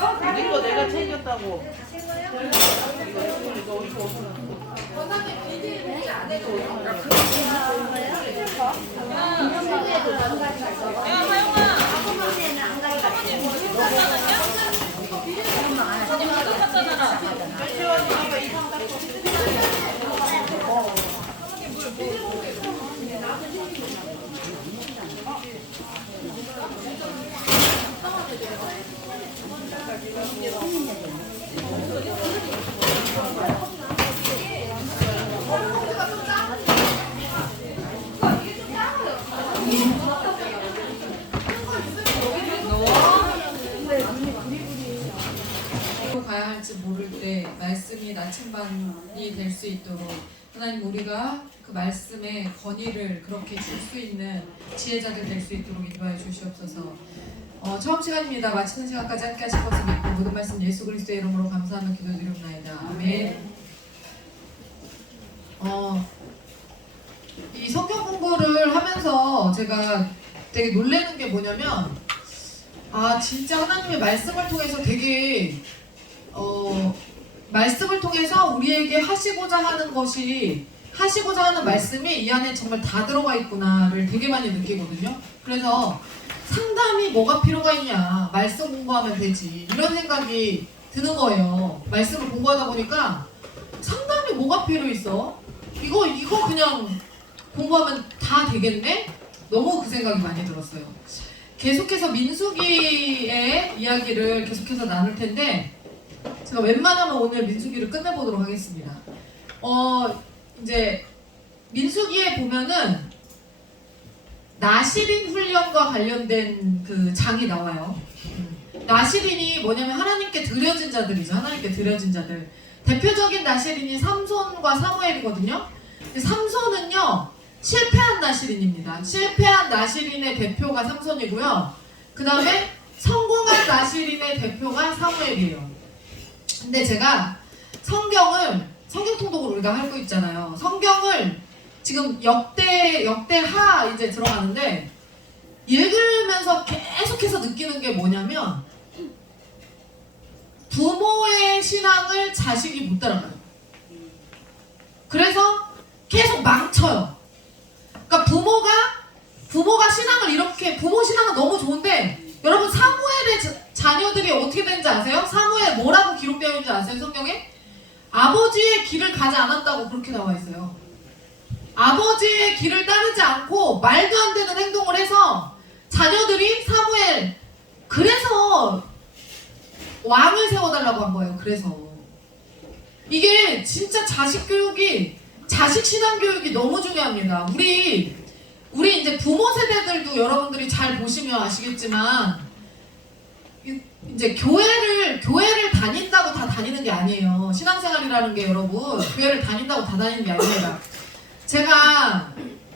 이거 내가 챙겼다고. 가야 할지 모를 때 말씀이 나침반이 될 수 있도록 하나님 우리가 그 말씀의 건의를 그렇게 줄 수 있는 지혜자들 될 수 있도록 인도하여 주시옵소서. 처음 시간입니다. 마치는 시간까지 함께 하실 것을 믿고 모든 말씀 예수 그리스도의 이름으로 감사하며 기도드리옵나이다. 아멘. 이 성경 공부를 하면서 제가 되게 놀라는 게 뭐냐면 진짜 하나님의 말씀을 통해서 되게 말씀을 통해서 우리에게 하시고자 하는 것이 하시고자 하는 말씀이 이 안에 정말 다 들어가 있구나를 되게 많이 느끼거든요. 그래서 상담이 뭐가 필요가 있냐, 말씀 공부하면 되지, 이런 생각이 드는 거예요. 말씀을 공부하다 보니까 상담이 뭐가 필요 있어? 이거 그냥 공부하면 다 되겠네? 너무 그 생각이 많이 들었어요. 계속해서 민수기의 이야기를 계속해서 나눌 텐데 제가 웬만하면 오늘 민수기를 끝내보도록 하겠습니다. 이제 민수기에 보면은 나시린 훈련과 관련된 그 장이 나와요. 나시린이 뭐냐면 하나님께 드려진 자들이죠. 하나님께 드려진 자들. 대표적인 나시린이 삼손과 사무엘이거든요. 삼손은요 실패한 나시린입니다. 실패한 나시린의 대표가 삼손이고요. 그 다음에 성공한 나시린의 대표가 사무엘이에요. 근데 제가 성경 통독을 우리가 하고 있잖아요. 성경을 지금 역대하 이제 들어가는데 읽으면서 계속해서 느끼는 게 뭐냐면 부모의 신앙을 자식이 못 따라가요. 그래서 계속 망쳐요. 그러니까 부모가 신앙을 이렇게 부모 신앙은 너무 좋은데 여러분 사무엘의 자녀들이 어떻게 되는지 아세요? 사무엘 뭐라고 기록되어 있는지 아세요? 성경에? 아버지의 길을 가지 않았다고 그렇게 나와 있어요. 아버지의 길을 따르지 않고 말도 안 되는 행동을 해서 자녀들이 사무엘 그래서 왕을 세워달라고 한 거예요. 그래서 이게 진짜 자식 신앙 교육이 너무 중요합니다. 우리 이제 부모 세대들도 여러분들이 잘 보시면 아시겠지만 이제 교회를 다닌다고 다 다니는 게 아니에요. 신앙생활이라는 게 여러분 교회를 다닌다고 다 다니는 게 아닙니다. 제가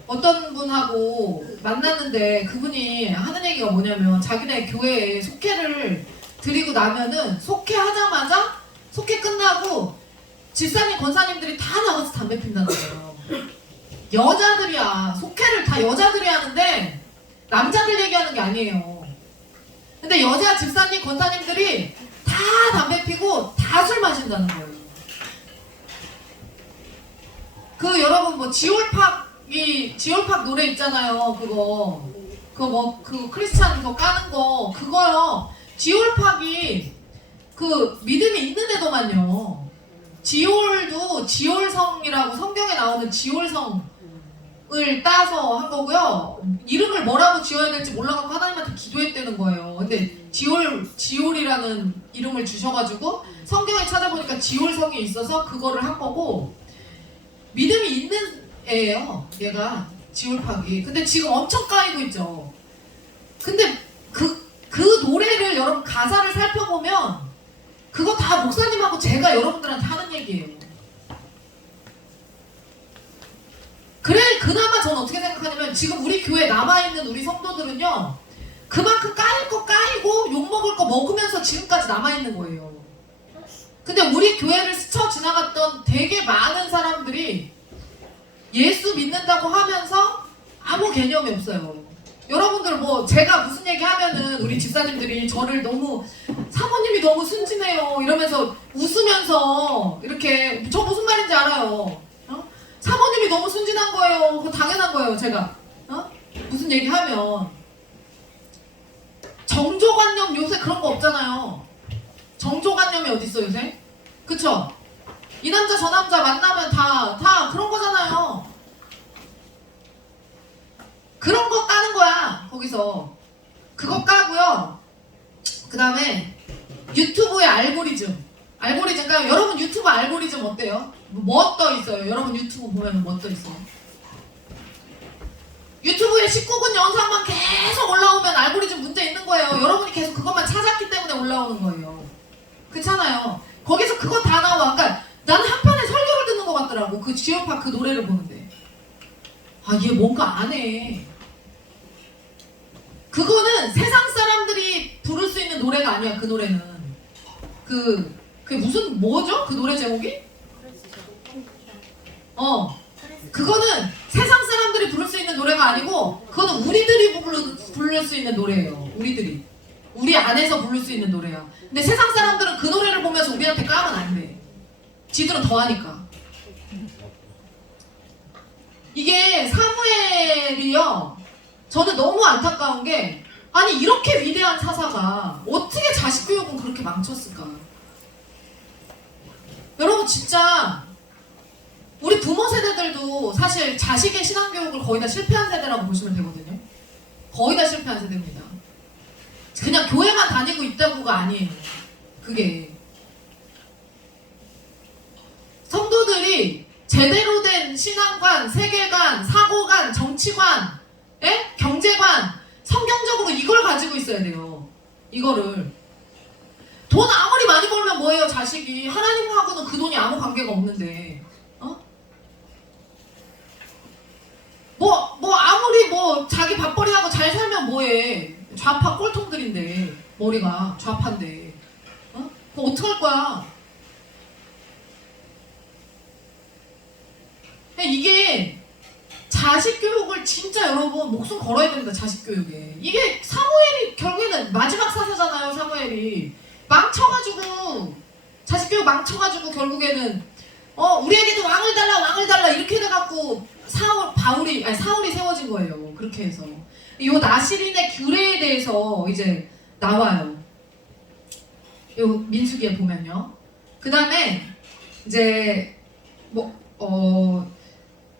어떤 분하고 만났는데 그분이 하는 얘기가 뭐냐면 자기네 교회에 속회를 드리고 나면은 속회하자마자 속회 끝나고 집사님 권사님들이 다 나가서 담배 핀다는 거예요. 여자들이야. 속회를 다 여자들이 하는데 남자들 얘기하는 게 아니에요. 근데 여자 집사님 권사님들이 다 담배 피고 다 술 마신다는 거예요. 그 여러분 뭐 지올팍 노래 있잖아요. 그거 크리스찬 그거 까는 거 그거요. 지올팍이 그 믿음이 있는 데도만요. 지올도 지올성이라고 성경에 나오는 지올성을 따서 한 거고요. 이름을 뭐라고 지어야 될지 몰라갖고 하나님한테 기도했다는 거예요. 근데 지올이라는 이름을 주셔가지고 성경에 찾아보니까 지올성이 있어서 그거를 한 거고 믿음이 있는 애예요. 얘가 지올팍이. 근데 지금 엄청 까이고 있죠. 근데 그 노래를 여러분 가사를 살펴보면 그거 다 목사님하고 제가 여러분들한테 하는 얘기예요. 그래 그나마 저는 어떻게 생각하냐면 지금 우리 교회에 남아있는 우리 성도들은요 그만큼 까일 거 까이고 욕먹을 거 먹으면서 지금까지 남아있는 거예요. 근데 우리 교회를 스쳐 지나갔던 되게 많은 사람들이 예수 믿는다고 하면서 아무 개념이 없어요. 여러분들 뭐 제가 무슨 얘기 하면은 우리 집사님들이 저를 너무 사모님이 너무 순진해요 이러면서 웃으면서 이렇게 저 무슨 말인지 알아요. 사모님이 너무 순진한 거예요. 그거 당연한 거예요. 제가 무슨 얘기하면 정조관념 요새 그런 거 없잖아요. 정조관념이 어딨어 요새? 그쵸? 이 남자 저 남자 만나면 다 그런 거잖아요. 그런 거 까는 거야 거기서. 그거 까고요. 그 다음에 유튜브의 알고리즘 까요. 여러분 유튜브 알고리즘 어때요? 뭐 떠 있어요? 여러분 유튜브 보면 뭐 떠 있어요? 유튜브에 19금 영상만 계속 올라오면 알고리즘 문제 있는 거예요. 여러분이 계속 그것만 찾았기 때문에 올라오는 거예요. 그렇잖아요. 거기서 그거 다 나와. 그러니까 나는 한편에 설교를 듣는 것 같더라고. 그 지오파 그 노래를 보는데 얘 뭔가 안 해. 그거는 세상 사람들이 부를 수 있는 노래가 아니야. 그 노래는 그게 무슨 뭐죠? 그 노래 제목이? 그거는 세상 사람들이 부를 수 있는 노래가 아니고 그거는 우리들이 부를 수 있는 노래예요. 우리 안에서 부를 수 있는 노래야. 근데 세상 사람들은 그 노래를 보면서 우리한테 까면 안 돼. 지들은 더 하니까. 이게 사무엘이요. 저는 너무 안타까운 게 아니 이렇게 위대한 사사가 어떻게 자식 교육은 그렇게 망쳤을까? 여러분 진짜 우리 부모 세대들도 사실 자식의 신앙교육을 거의 다 실패한 세대라고 보시면 되거든요. 거의 다 실패한 세대입니다. 그냥 교회만 다니고 있다고가 아니에요. 그게 성도들이 제대로 된 신앙관, 세계관, 사고관, 정치관, 경제관, 성경적으로 이걸 가지고 있어야 돼요. 이거를. 돈 아무리 많이 벌면 뭐예요 자식이. 하나님하고는 그 돈이 아무 관계가 없는데 아무리 자기 밥벌이하고 잘 살면 뭐해. 좌파 꼴통들인데 머리가 좌파인데 그거 어떡할 거야. 이게 자식 교육을 진짜 여러분 목숨 걸어야 됩니다. 자식 교육에. 이게 사무엘이 결국에는 마지막 사사잖아요. 사무엘이 망쳐가지고 자식 교육 망쳐가지고 결국에는 우리에게도 왕을 달라 이렇게 돼갖고 사울이 세워진 거예요. 그렇게 해서 이 나시린의 규례에 대해서 이제 나와요. 요 민수기에 보면요. 그 다음에 이제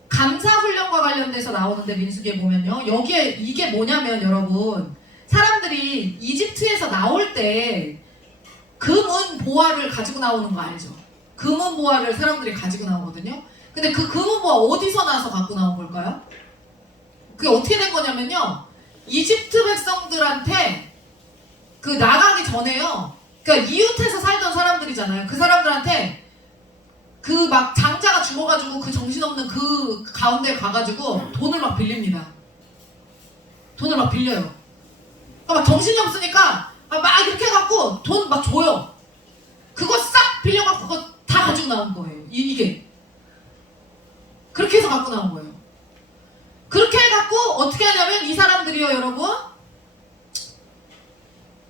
감사훈련과 관련돼서 나오는데 민수기에 보면요. 여기에 이게 뭐냐면 여러분 사람들이 이집트에서 나올 때 금은 보화를 가지고 나오는 거 알죠? 금은 보화를 사람들이 가지고 나오거든요. 근데 그 금은 보화 어디서 나서 갖고 나온 걸까요? 그게 어떻게 된 거냐면요. 이집트 백성들한테 나가기 전에요. 그러니까 이웃에서 살던 사람들이잖아요. 그 사람들한테 그 막 장자가 죽어가지고 그 정신없는 그 가운데 가가지고 돈을 막 빌립니다. 돈을 막 빌려요. 그러니까 막 정신이 없으니까 막 이렇게 해갖고 돈 막 줘요. 그거 싹 빌려갖고 그거 다 가지고 나온 거예요. 이게 그렇게 해서 갖고 나온 거예요. 그렇게 해갖고 어떻게 하냐면 이 사람들이요 여러분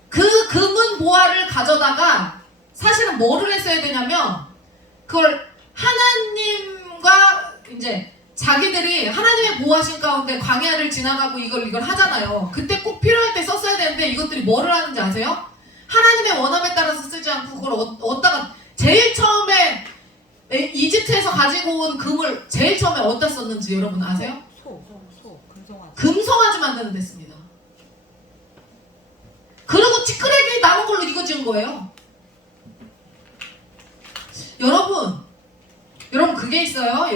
그 금은 보화를 가져다가 사실은 뭐를 했어야 되냐면 그걸 하나님과 이제 자기들이 하나님의 보호하신 가운데 광야를 지나가고 이걸 하잖아요. 그때 꼭 필요할 때 썼어야 되는데 이것들이 뭐를 하는지 아세요? 하나님의 원함에 따라서 쓰지 않고 그걸 어디다가 제일 처음에 이집트에서 가지고 온 금을 제일 처음에 어디다 썼는지 여러분 아세요? 금송아지 만드는 데 씁니다. 그리고 찌끄레기 남은 걸로 이거 지은 거예요. 여러분 그게 있어요.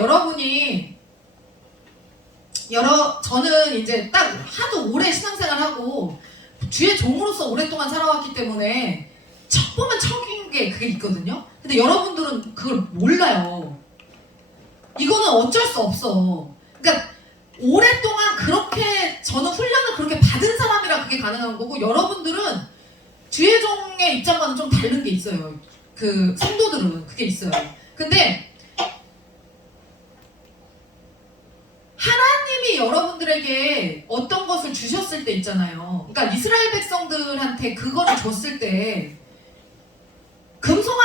저는 이제 딱 하도 오래 신앙생활하고 주의 종으로서 오랫동안 살아왔기 때문에 척 보면 척인 게 그게 있거든요. 근데 여러분들은 그걸 몰라요. 이거는 어쩔 수 없어. 그러니까 오랫동안 그렇게 저는 훈련을 그렇게 받은 사람이라 그게 가능한 거고 여러분들은 주의 종의 입장과는 좀 다른 게 있어요. 그 성도들은 그게 있어요. 근데 하나님이 여러분들에게 어떤 것을 주셨을 때 있잖아요. 그러니까 이스라엘 백성들한테 그거를 줬을 때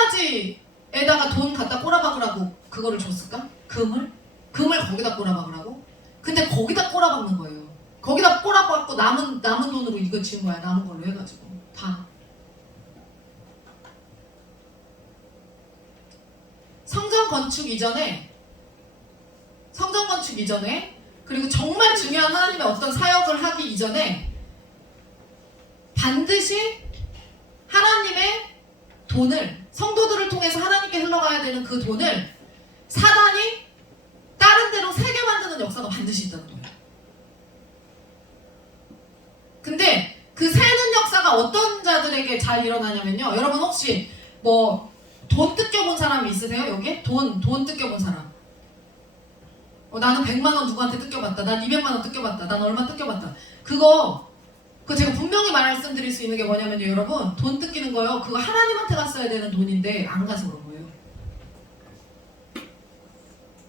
송아지에다가 돈 갖다 꼬라박으라고 그거를 줬을까? 금을 거기다 꼬라박으라고? 근데 거기다 꼬라박는 거예요. 거기다 꼬라박고 남은 돈으로 이거 지은 거야. 남은 걸로 해가지고 다. 성전 건축 이전에 그리고 정말 중요한 하나님의 어떤 사역을 하기 이전에 반드시 하나님의 돈을 성도들을 통해서 하나님께 흘러가야 되는 그 돈을 사단이 다른 데로 새게 만드는 역사가 반드시 있다는 거예요. 근데 그 새는 역사가 어떤 자들에게 잘 일어나냐면요. 여러분 혹시 뭐 돈 뜯겨본 사람이 있으세요? 여기에? 돈 뜯겨본 사람. 나는 100만 원 누구한테 뜯겨봤다. 난 200만 원 뜯겨봤다. 난 얼마 뜯겨봤다. 그거 제가 분명히 말씀드릴 수 있는 게 뭐냐면요. 여러분 돈 뜯기는 거요. 그거 하나님한테 갔어야 되는 돈인데 안 가서 그런 거예요.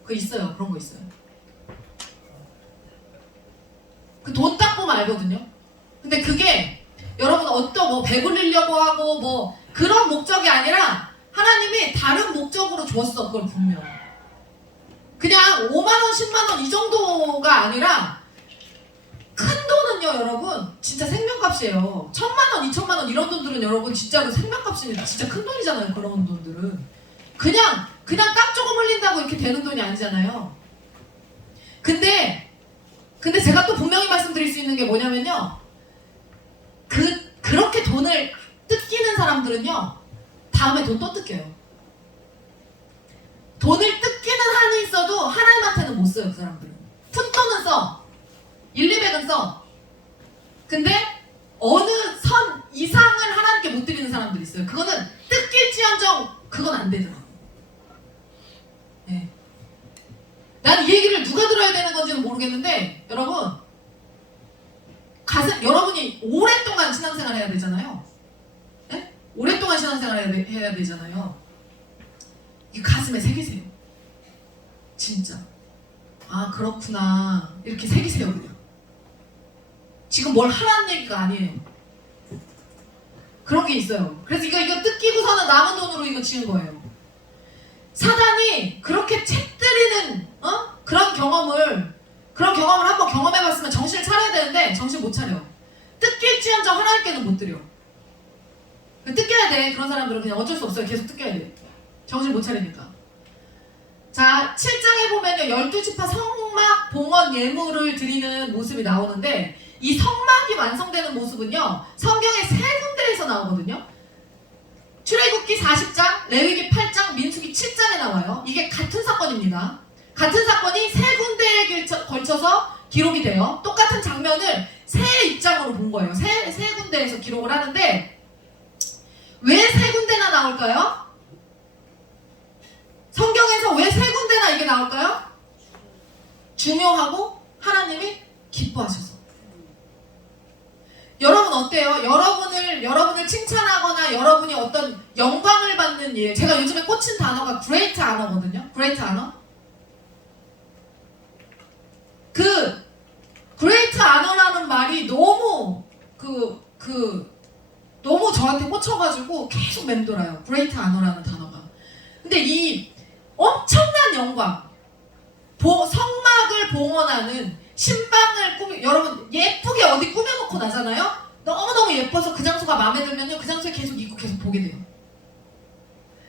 그거 있어요. 그런 거 있어요. 그 돈 딱 보면 알거든요. 근데 그게 여러분 어떤 뭐 배불리려고 하고 뭐 그런 목적이 아니라 하나님이 다른 목적으로 줬어. 그걸 분명. 그냥 5만원 10만원 이 정도가 아니라 큰 돈은요 여러분 진짜 생명값이에요. 1000만원 2000만원 이런 돈들은 여러분 진짜로 생명값입니다. 진짜 큰 돈이잖아요. 그런 돈들은 그냥 딱 조금 흘린다고 이렇게 되는 돈이 아니잖아요. 근데 제가 또 분명히 말씀드릴 수 있는 게 뭐냐면요, 그렇게 돈을 뜯기는 사람들은요 다음에 돈 또 뜯겨요. 돈을 뜯기는 한이 있어도 하나님한테는 못 써요. 그 사람들은 푼돈은 써, 1, 200은 써. 근데 어느 선 이상을 하나님께 못 드리는 사람들이 있어요. 그거는 뜯길지언정 그건 안 되더라고요. 네. 난 이 얘기를 누가 들어야 되는 건지는 모르겠는데 여러분 여러분이 오랫동안 신앙생활 해야 되잖아요. 네? 오랫동안 신앙생활 해야 되잖아요. 이 가슴에 새기세요. 진짜. 아 그렇구나 이렇게 새기세요. 그냥 지금 뭘 하라는 얘기가 아니에요. 그런 게 있어요. 그래서 이거 뜯기고서는 남은 돈으로 이거 지은 거예요. 사단이 그렇게 책들이는 그런 경험을 한번 경험해봤으면 정신을 차려야 되는데 정신 못 차려. 뜯길지언정 하나님께는 못 드려. 뜯겨야 돼. 그런 사람들은 그냥 어쩔 수 없어요. 계속 뜯겨야 돼. 정신 못 차리니까. 자 7장에 보면요 12지파 성막 봉헌 예물을 드리는 모습이 나오는데 이 성막이 완성되는 모습은요 성경의 세 군데에서 나오거든요. 출애굽기 40장, 레위기 8장, 민수기 7장에 나와요. 이게 같은 사건입니다. 같은 사건이 세 군데에 걸쳐서 기록이 돼요. 똑같은 장면을 세 입장으로 본 거예요. 세 군데에서 기록을 하는데 왜 세 군데나 나올까요? 성경에서 왜 세 군데나 이게 나올까요? 중요하고 하나님이 기뻐하셔서. 여러분 어때요? 여러분을 칭찬하거나 여러분이 어떤 영광을 받는 일, 제가 요즘에 꽂힌 단어가 great honor거든요. great honor. 그 great honor라는 말이 너무 너무 저한테 꽂혀가지고 계속 맴돌아요. great honor라는 단어가. 근데 이 엄청난 영광, 성막을 봉헌하는 신방을 여러분 예쁘게 어디 꾸며놓고 나잖아요. 너무너무 예뻐서 그 장소가 마음에 들면요 그 장소에 계속 있고 계속 보게 돼요.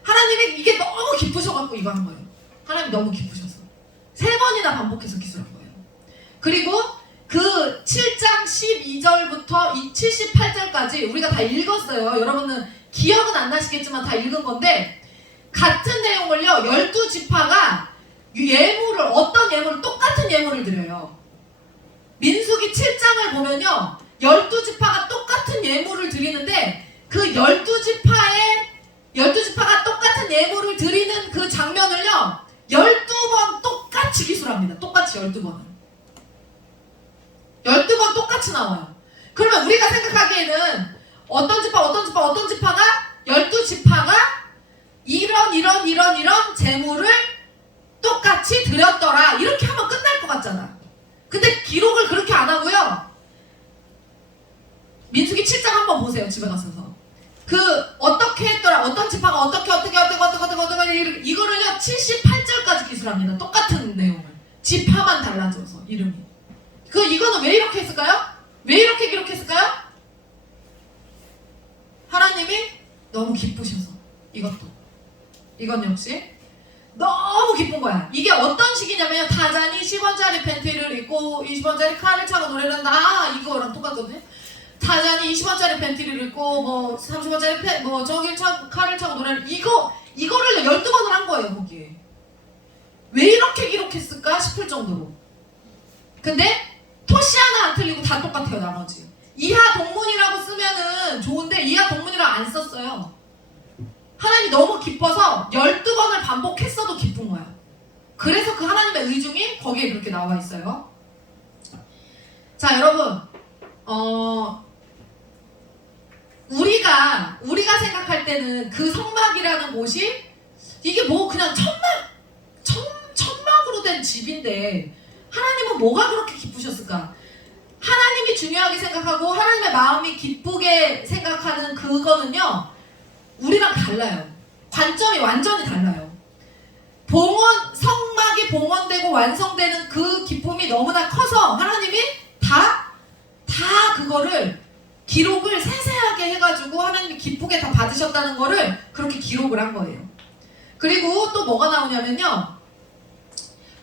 하나님이 이게 너무 기쁘셔갖고 이거 한 거예요. 하나님 너무 기쁘셔서 3번이나 반복해서 기술한 거예요. 그리고 그 7장 12절부터 78절까지 우리가 다 읽었어요. 여러분은 기억은 안 나시겠지만 다 읽은 건데 같은 내용을요 12지파가 어떤 예물을 똑같은 예물을 드려요. 민수기 7장을 보면요 12지파가 똑같은 예물을 드리는데 그 12지파가 똑같은 예물을 드리는 그 장면을요 12번 똑같이 기술합니다. 똑같이 12번을 12번 똑같이 나와요. 그러면 우리가 생각하기에는 어떤 지파가 12지파가 이런 재물을 똑같이 드렸더라 이렇게 하면 끝날 것 같잖아. 근데 기록을 그렇게 안 하고요. 민수기 7장 한번 보세요. 집에 가셔서. 어떻게 했더라. 어떤 지파가 어떻게 이거를요 78절까지 기술합니다. 똑같은 내용을 지파만 달라져서 이름이. 이거는 왜 이렇게 했을까요? 왜 이렇게 기록했을까요? 하나님이 너무 기쁘셔서. 이건 역시 너무 기쁜 거야. 이게 어떤 식이냐면 타잔이 10원짜리 팬티를 입고 20원짜리 칼을 차고 노래를 한다. 이거랑 똑같거든요. 타잔이 20원짜리 팬티를 입고 뭐 30원짜리 칼을 차고 노래를 이거를 12번을 한 거예요. 거기에 왜 이렇게 기록했을까 싶을 정도로. 근데 토시 하나 안 틀리고 다 똑같아요. 나머지 이하 동문이라고 쓰면은 좋은데 이하 동문이라고 안 썼어요. 하나님이 너무 기뻐서 12번을 반복했어도 기쁜 거야. 그래서 그 하나님의 의중이 거기에 그렇게 나와 있어요. 자, 여러분, 우리가 생각할 때는 그 성막이라는 곳이 이게 뭐 그냥 천막으로 된 집인데 하나님은 뭐가 그렇게 기쁘셨을까? 하나님이 중요하게 생각하고 하나님의 마음이 기쁘게 생각하는 그거는요, 우리랑 달라요. 관점이 완전히 달라요. 성막이 봉헌되고 완성되는 그 기쁨이 너무나 커서 하나님이 다 그거를 기록을 세세하게 해가지고 하나님이 기쁘게 다 받으셨다는 거를 그렇게 기록을 한 거예요. 그리고 또 뭐가 나오냐면요,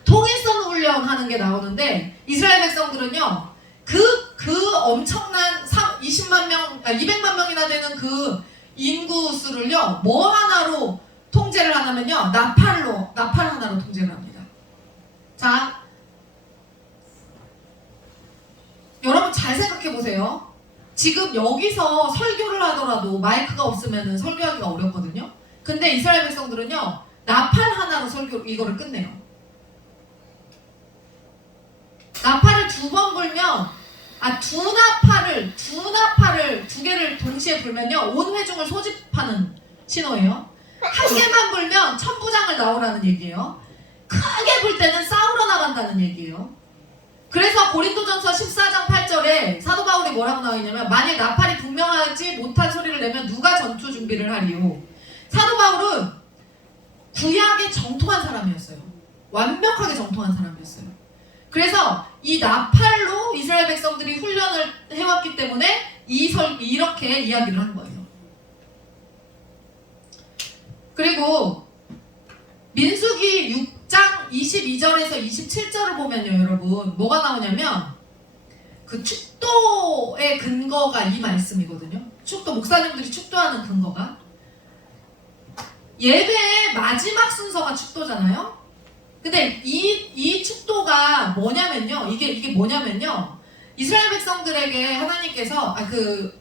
통일선 훈련하는 게 나오는데 이스라엘 백성들은요 그 엄청난 200만 명이나 되는 그 인구 수를요 뭐 하나로 통제를 하냐면요 나팔 하나로 통제를 합니다. 자, 여러분 잘 생각해 보세요. 지금 여기서 설교를 하더라도 마이크가 없으면 설교하기가 어렵거든요. 근데 이스라엘 백성들은요 나팔 하나로 이거를 끝내요. 나팔을 2번 불면 두 나팔을 2개를 동시에 불면요 온 회중을 소집하는 신호예요. 한 개만 불면 천부장을 나오라는 얘기예요. 크게 불 때는 싸우러 나간다는 얘기예요. 그래서 고린도전서 14장 8절에 사도 바울이 뭐라고 나와 있냐면 만일 나팔이 분명하지 못한 소리를 내면 누가 전투 준비를 하리요. 사도 바울은 구약에 정통한 사람이었어요. 완벽하게 정통한 사람이었어요. 그래서 이 나팔로 이스라엘 백성들이 훈련을 해왔기 때문에 이렇게 이야기를 한 거예요. 그리고 민수기 6장 22절에서 27절을 보면요 여러분 뭐가 나오냐면 그 축도의 근거가 이 말씀이거든요. 축도, 목사님들이 축도하는 근거가 예배의 마지막 순서가 축도잖아요. 근데 이 축도가 뭐냐면요, 이게 뭐냐면요, 이스라엘 백성들에게 하나님께서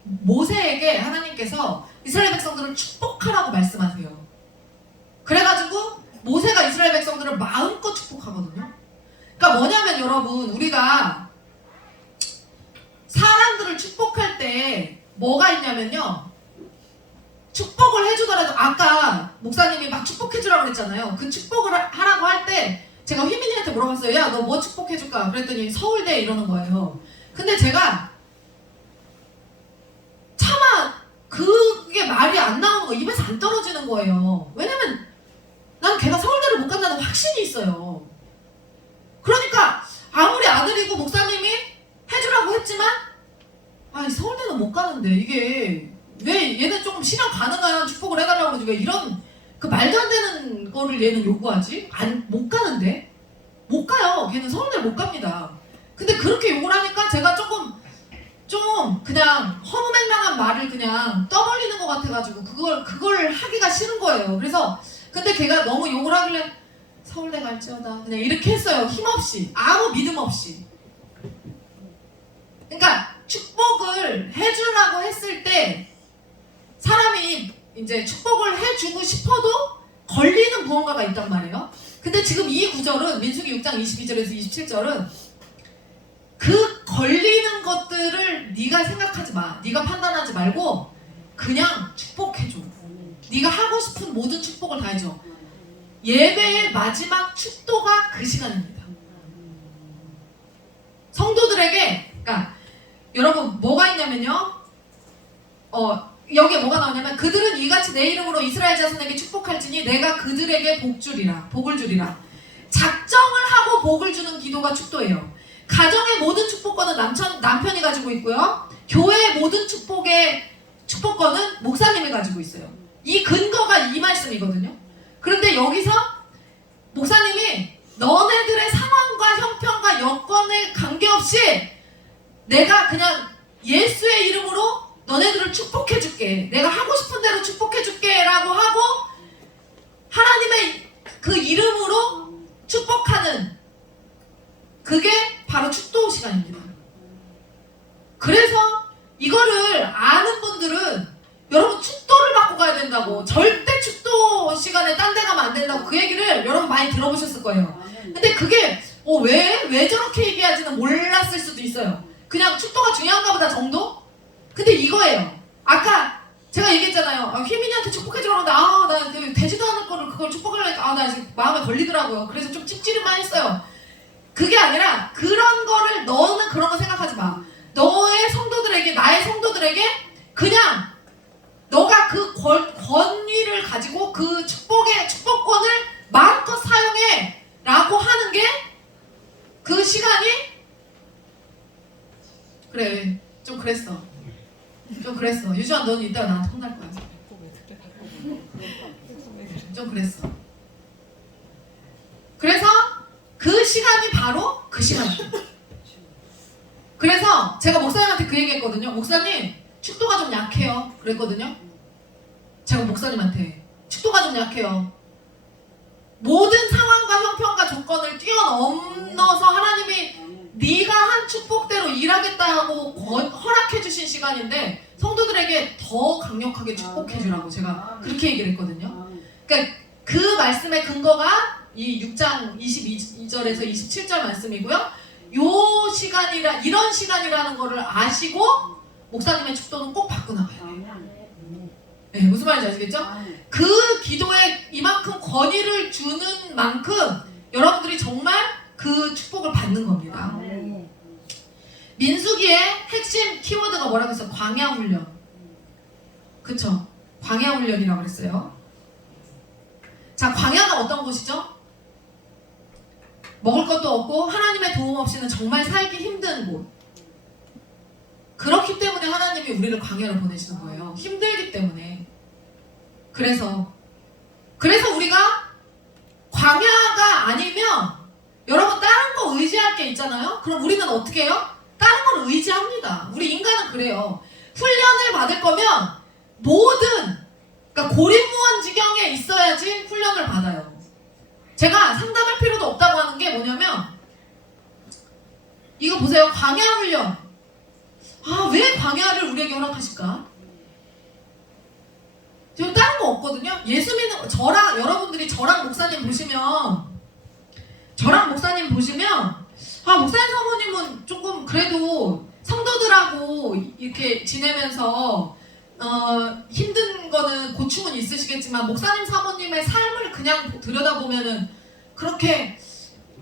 모세에게 하나님께서 이스라엘 백성들을 축복하라고 말씀하세요. 그래가지고 모세가 이스라엘 백성들을 마음껏 축복하거든요. 그러니까 뭐냐면 여러분, 우리가 사람들을 축복할 때 뭐가 있냐면요, 축복을 해주더라도 아까 목사님이 막 축복해주라고 그랬잖아요. 그 축복을 하라고 할 때 제가 휘민이한테 물어봤어요. 야, 너 뭐 축복해줄까? 그랬더니 서울대 이러는 거예요. 근데 제가 차마 그게 말이 안 나오는 거, 입에서 안 떨어지는 거예요. 왜냐면 난 걔가 서울대를 못 간다는 확신이 있어요. 그러니까 아무리 아들이고 목사님이 해주라고 했지만 서울대는 못 가는데 이게 왜 얘는 조금 신앙 가능한 축복을 해달라고 그러지 왜 이런 그 말도 안 되는 거를 얘는 요구하지? 못 가는데? 못 가요. 걔는 서울대를 못 갑니다. 근데 그렇게 욕을 하니까 제가 좀 그냥 허무맹랑한 말을 그냥 떠벌리는 것 같아가지고 그걸 하기가 싫은 거예요. 그래서 근데 걔가 너무 욕을 하길래 서울대 갈지어다 그냥 이렇게 했어요. 힘없이, 아무 믿음 없이. 그러니까 축복을 해주라고 했을 때 사람이 이제 축복을 해주고 싶어도 걸리는 무언가가 있단 말이에요. 근데 지금 이 구절은 민수기 6장 22절에서 27절은 그 걸리는 것들을 네가 생각하지 마. 네가 판단하지 말고 그냥 축복해줘. 네가 하고 싶은 모든 축복을 다 해줘. 예배의 마지막 축도가 그 시간입니다. 성도들에게, 그러니까 여러분 뭐가 있냐면요, 여기에 뭐가 나오냐면 그들은 이같이 내 이름으로 이스라엘 자손에게 축복할지니 내가 그들에게 복을 주리라. 작정을 하고 복을 주는 기도가 축도예요. 가정의 모든 축복권은 남편이 가지고 있고요. 교회의 모든 축복권은 목사님이 가지고 있어요. 이 근거가 이 말씀이거든요. 그런데 여기서 목사님이 너네들의 상황과 형편과 여건에 관계없이 내가 그냥 예수의 이름으로 너네들을 축복해줄게. 내가 하고 싶은 대로 축복해줄게 라고 하고 하나님의 그 이름으로 축복하는 그게 바로 축도 시간입니다. 그래서 이거를 아는 분들은 여러분 축도를 받고 가야 된다고, 절대 축도 시간에 딴 데 가면 안 된다고 그 얘기를 여러분 많이 들어보셨을 거예요. 근데 그게 왜 저렇게 얘기하지는 몰랐을 수도 있어요. 그냥 축도가 중요한가 보다 정도? 근데 이거예요. 아까 제가 얘기했잖아요. 휘민이한테 축복해주라고 하는데 나 되지도 않을 거를 그걸 축복하려니까 나 지금 마음에 걸리더라고요. 그래서 좀 찝찝만 했어요. 그게 아니라 그런 거를 너는 그런 거 생각하지 마. 너의 성도들에게, 나의 성도들에게 그냥 너가 그 권위를 가지고 그 축복권을 마음껏 사용해 라고 하는 게 그 시간이 그래 좀 그랬어. 유주환 너는 이따가 나한테 혼날 거야. 좀 그랬어. 그래서 그 시간이 바로 그 시간이에요. 그래서 제가 목사님한테 그 얘기 했거든요. 목사님 축도가 좀 약해요 그랬거든요. 제가 목사님한테 축도가 좀 약해요. 모든 상황과 형편과 조건을 뛰어넘어서 하나님이 네가 한 축복대로 일하겠다 하고 허락해 주신 시간인데 성도들에게 더 강력하게 축복해 주라고 제가 그렇게 얘기를 했거든요. 그러니까 그 말씀의 근거가 이 6장 22절에서 27절 말씀이고요. 이런 시간이라는 거를 아시고 목사님의 축도는 꼭 받고 나가요. 네, 무슨 말인지 아시겠죠? 그 기도에 이만큼 권위를 주는 만큼 여러분들이 정말 그 축복을 받는 겁니다. 민수기의 핵심 키워드가 뭐라고 했어요? 광야훈련. 그쵸? 광야훈련이라고 그랬어요. 자, 광야가 어떤 곳이죠? 먹을 것도 없고 하나님의 도움 없이는 정말 살기 힘든 곳. 그렇기 때문에 하나님이 우리를 광야로 보내시는 거예요. 힘들기 때문에. 그래서 우리가 광야가 아니면 여러분 다른 거 의지할 게 있잖아요. 그럼 우리는 어떻게 해요? 다른 걸 의지합니다. 우리 인간은 그래요. 훈련을 받을 거면 그러니까 고립무원지경에 있어야지 훈련을 받아요. 제가 상담할 필요도 없다고 하는 게 뭐냐면 이거 보세요. 광야훈련. 왜 광야를 우리에게 허락하실까? 저 다른 거 없거든요. 예수 믿는 여러분들이 저랑 목사님 보시면 목사님 사모님은 조금 그래도 성도들하고 이렇게 지내면서 힘든 거는 고충은 있으시겠지만 목사님 사모님의 삶을 그냥 들여다보면은 그렇게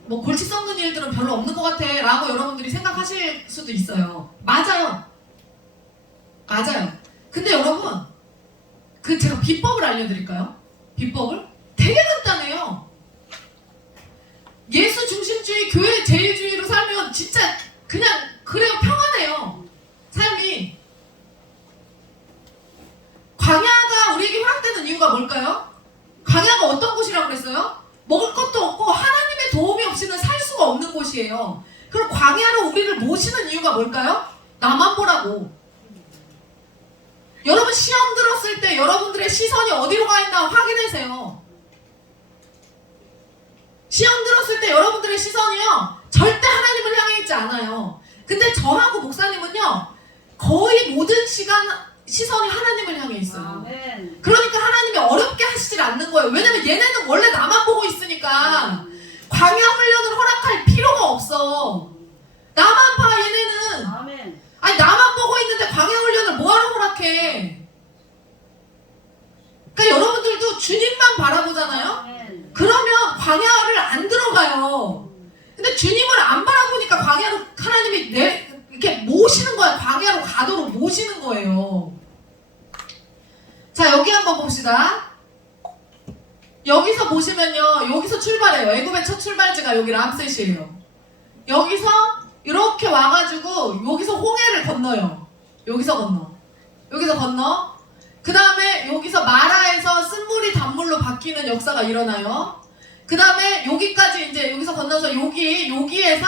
뭐 골치 썩는 일들은 별로 없는 것 같아 라고 여러분들이 생각하실 수도 있어요. 맞아요. 근데 여러분 제가 비법을 알려드릴까요? 비법을? 되게 간단해요. 예수 중심주의, 교회 제일주의로 살면 진짜 그냥 그래요. 평안해요. 삶이. 광야가 우리에게 허락되는 이유가 뭘까요? 광야가 어떤 곳이라고 그랬어요? 먹을 것도 없고 하나님의 도움이 없이는 살 수가 없는 곳이에요. 그럼 광야로 우리를 모시는 이유가 뭘까요? 나만 보라고. 여러분 시험 들었을 때 여러분들의 시선이 어디로 가 있나 확인하세요. 시험 들었을 때 여러분들의 시선이요 절대 하나님을 향해 있지 않아요. 근데 저하고 목사님은요 거의 모든 시선이 하나님을 향해 있어요. 그러니까 하나님이 어렵게 하시질 않는 거예요. 왜냐면 얘네는 원래 나만 보고 있으니까 광야 훈련을 허락할 필요가 없어. 나만 봐 얘네는. 아니 나만 보고 있는데 광야 훈련을 뭐하러 허락해? 그러니까 여러분들도 주님만 바라보잖아요. 그러면 광야를 안 들어가요. 근데 주님을 안 바라보니까 광야로 하나님이 이렇게 모시는 거야. 광야로 가도록 모시는 거예요. 자, 여기 한번 봅시다. 여기서 보시면요, 여기서 출발해요. 애굽의 첫 출발지가 여기 람셋이에요. 여기서 이렇게 와가지고 여기서 홍해를 건너요. 여기서 건너. 그 다음에 여기서 마라에서 쓴물이 단물로 바뀌는 역사가 일어나요. 그 다음에 여기까지 이제 여기서 건너서 여기에서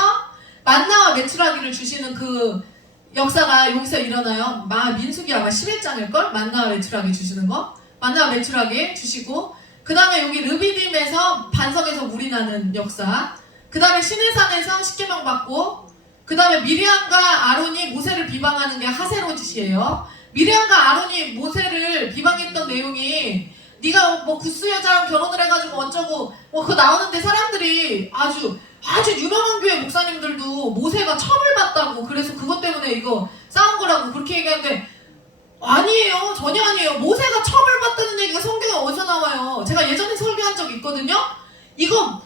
만나와 메추라기를 주시는 그 역사가 여기서 일어나요. 민수기 아마 11장일걸? 만나와 메추라기 주시는 거. 만나와 메추라기 주시고, 그 다음에 여기 르비딤에서 반석에서 물이 나는 역사. 그 다음에 시내산에서 십계명 받고, 그 다음에 미리암과 아론이 모세를 비방하는 게 하세롯이에요. 미리암과 아론이 모세를 비방했던 내용이, 네가 뭐 구스 여자랑 결혼을 해가지고 어쩌고 그거 나오는데 사람들이 아주 유명한 교회 목사님들도 모세가 처벌받다고, 그래서 그것 때문에 이거 싸운 거라고 그렇게 얘기하는데, 아니에요. 전혀 아니에요. 모세가 처벌받다는 얘기가 성경에 어디서 나와요? 제가 예전에 설교한 적 있거든요. 이거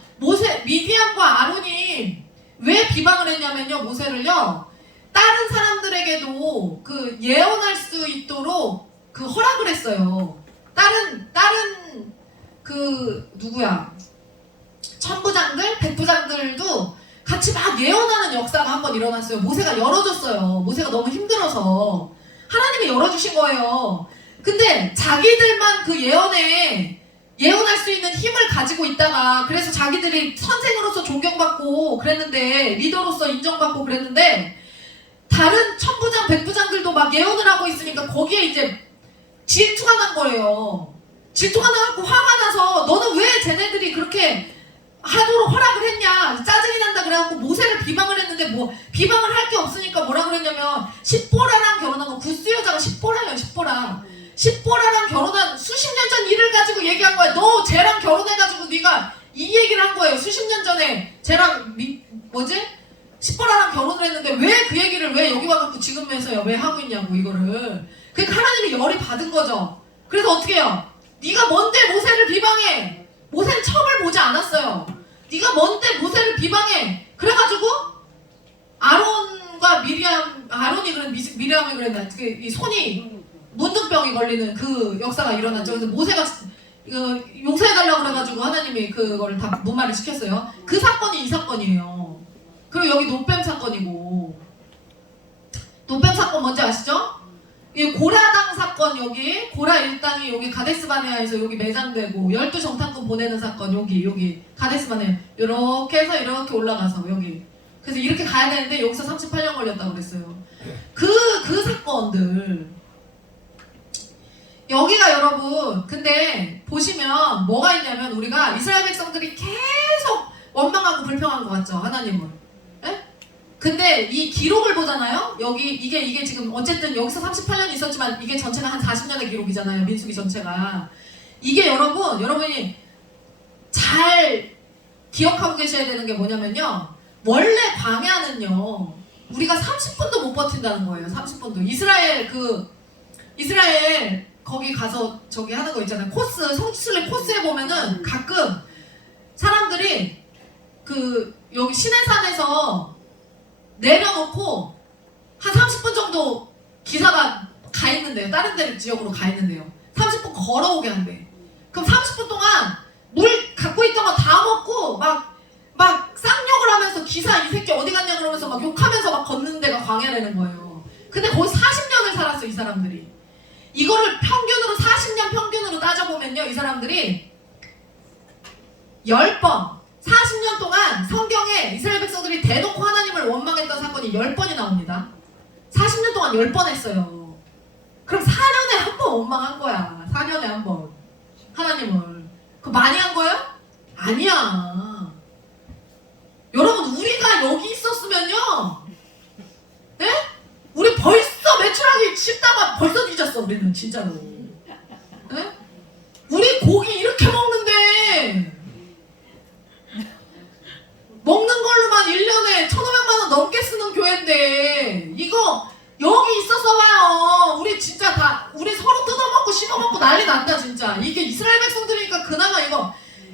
미디안과 아론이 왜 비방을 했냐면요, 모세를요, 다른 사람들에게도 그 예언할 수 있도록 그 허락을 했어요. 다른 그 누구야, 천부장들, 백부장들도 같이 막 예언하는 역사가 한번 일어났어요. 모세가 열어줬어요. 모세가 너무 힘들어서 하나님이 열어주신 거예요. 근데 자기들만 그 예언할 수 있는 힘을 가지고 있다가, 그래서 자기들이 선생으로서 존경받고 그랬는데, 리더로서 인정받고 그랬는데, 다른 천부장, 백부장들도 막 예언을 하고 있으니까 거기에 이제 질투가 난 거예요. 질투가 나갖고 화가 나서, 너는 왜 쟤네들이 그렇게 하도록 허락을 했냐, 짜증이 난다 그래갖고 모세를 비방을 했는데, 뭐 비방을 할 게 없으니까 뭐라 그랬냐면, 십보라랑 결혼한 거, 구스 여자가 십보라예요. 십보라랑 결혼한 수십 년 전 일을 가지고 얘기한 거야. 너 쟤랑 결혼해가지고 네가 이 얘기를 한 거예요. 수십 년 전에 쟤랑 십보라랑 결혼을 했는데 왜 그 얘기를 왜 여기 와갖고 지금에서야 왜 하고 있냐고, 이거를. 그러니까 하나님이 열이 받은 거죠. 그래서 어떻게 해요? 네가 뭔데 모세를 비방해? 모세는 처벌 보지 않았어요. 네가 뭔데 모세를 비방해? 그래가지고 아론과 아론이 그런 미리암이 그랬나? 이 손이 문둥병이 걸리는 그 역사가 일어났죠. 그래서 모세가 용서해달라고 그래가지고 하나님이 그거를 다 무마를 시켰어요. 그 사건이 이 사건이에요. 그리고 여기 노뱀 사건이고, 노뱀 사건 뭔지 아시죠? 이 고라당 사건, 여기 고라 일당이 여기 가데스바네아에서 여기 매장되고 12 정탐꾼 보내는 사건, 여기 가데스바네아 이렇게 해서 이렇게 올라가서 여기, 그래서 이렇게 가야 되는데 여기서 38년 걸렸다고 그랬어요. 그 사건들 여기가, 여러분, 근데 보시면 뭐가 있냐면, 우리가 이스라엘 백성들이 계속 원망하고 불평한 것 같죠, 하나님을. 에? 근데 이 기록을 보잖아요. 여기 이게 지금 어쨌든 여기서 38년 있었지만 이게 전체가 한 40년의 기록이잖아요, 민수기 전체가. 이게 여러분이 잘 기억하고 계셔야 되는 게 뭐냐면요, 원래 광야는요 우리가 30분도 못 버틴다는 거예요. 30분도. 이스라엘 거기 가서 저기 하는 거 있잖아요. 코스, 성지순례 코스에 보면은 가끔 사람들이 여기 시내산에서 내려놓고 한 30분 정도 기사가 가 있는데요. 다른 데 지역으로 가 있는데요. 30분 걸어오게 한대. 그럼 30분 동안 물 갖고 있던 거 다 먹고 막 쌍욕을 하면서, 기사 이 새끼 어디 갔냐 그러면서 막 욕하면서 막 걷는 데가 광야라는 거예요. 근데 거기 40년을 살았어, 이 사람들이. 이거를 평균으로 40년 평균으로 따져보면요, 이 사람들이 10번, 40년 동안 성경에 이스라엘 백성들이 대놓고 하나님을 원망했던 사건이 10번이 나옵니다. 40년 동안 10번 했어요. 그럼 4년에 한 번 원망한 거야. 4년에 한 번 하나님을. 그거 많이 한 거예요? 아니야. 여러분, 우리가 여기 있었으면요, 네? 우리 벌써 매출하기 쉽다가 벌써 뒤졌어, 우리는 진짜로. 네? 우리 고기 이렇게 먹는데, 먹는 걸로만 1년에 1,500만 원 넘게 쓰는 교회인데, 이거 여기 있어서 봐요. 우리 진짜 우리 서로 뜯어먹고 씹어먹고 난리 났다, 진짜. 이게 이스라엘 백성들이니까 그나마 이거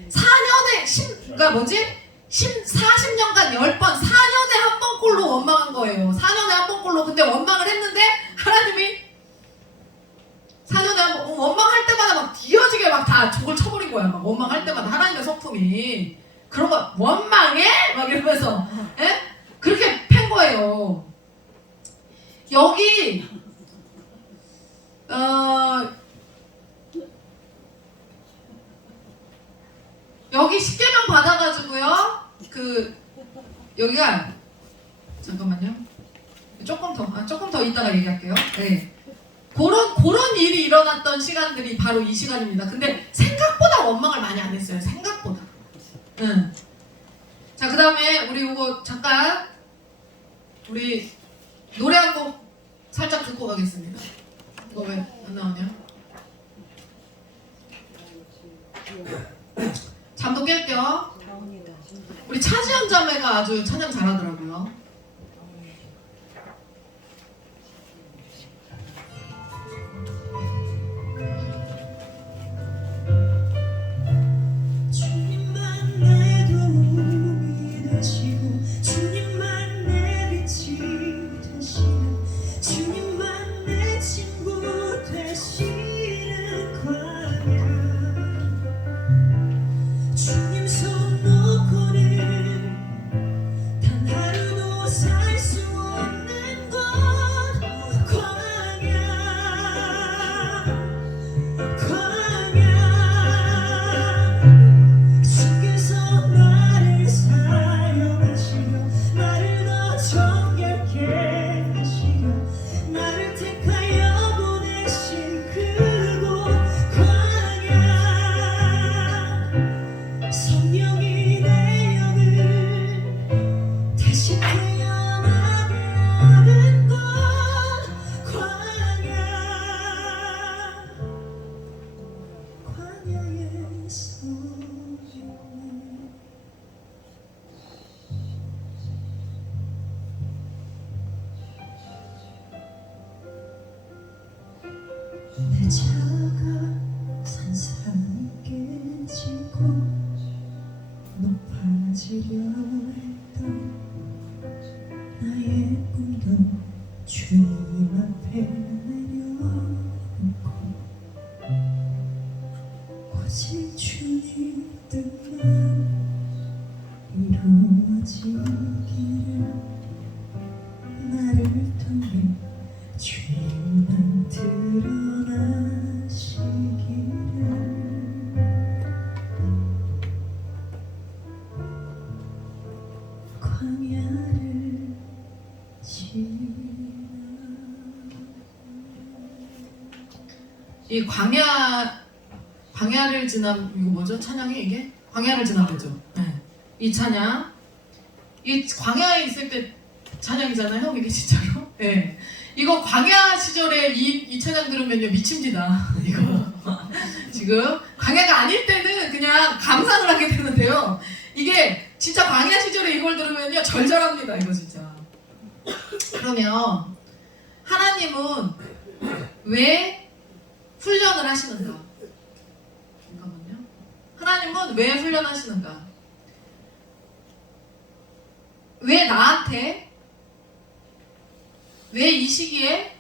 40년간 10번, 4년에 한 번 꼴로 원망한 거예요. 4년에 한 번 꼴로. 근데 원망을 했는데 하나님이 4년에 한 번 원망할 때마다 막 뒤어지게 막 다 족을 쳐버린 거야. 막 원망할 때마다 하나님의 성품이 그런 거 원망해? 막 이러면서 에? 그렇게 팬 거예요. 여기 여기 10계명 받아가지고요. 여기가 잠깐만요. 조금 더 이따가 얘기할게요. 네. 그런 일이 일어났던 시간들이 바로 이 시간입니다. 근데 생각보다 원망을 많이 안 했어요. 생각보다. 응. 자, 그 다음에 우리 이거 잠깐 우리 노래 한 곡 살짝 듣고 가겠습니다. 이거 왜 안 나오냐? 잠도 깰게요. 우리 차지연 자매가 아주 찬양 잘하더라고요. 주님만 내 도움이 되시고 주님만 내 빛이 되시는 주님만 내 친구 되시는 광야 주님 손 놓고는 단 하루도 살 수 없는 곳 광야 주께서 나를 사용하시려 나를 더 정결케 하시려 나를 택하여 보내신 그곳 광야 성령이 내 영을 다시 태어나게 하는 곳 광야에 내 차가 산산이 깨지고 높아지려 했던 나의 꿈도 주님 앞에 내려놓고 오직 주님 뜻만 이루어지기를 나를 통해 주님만 드러나시기를 광야를 지나 이 광야를 지나 이거 뭐죠? 찬양이 이게? 광야를 지나 되죠. 네. 이 찬양 이 광야에 있을 때 찬양이잖아요. 이게 진짜로. 네. 이거 광야 시절에 이 찬양 들으면요 미칩니다. 이거 지금 광야가 아닐 때는 그냥 감상을 하게 되는데요. 이게 진짜 광야 시절에 이걸 들으면요 절절합니다. 이거 진짜. 그러면 하나님은 왜 훈련을 하시는가? 잠깐만요. 하나님은 왜 훈련하시는가? 왜 나한테? 왜 이 시기에?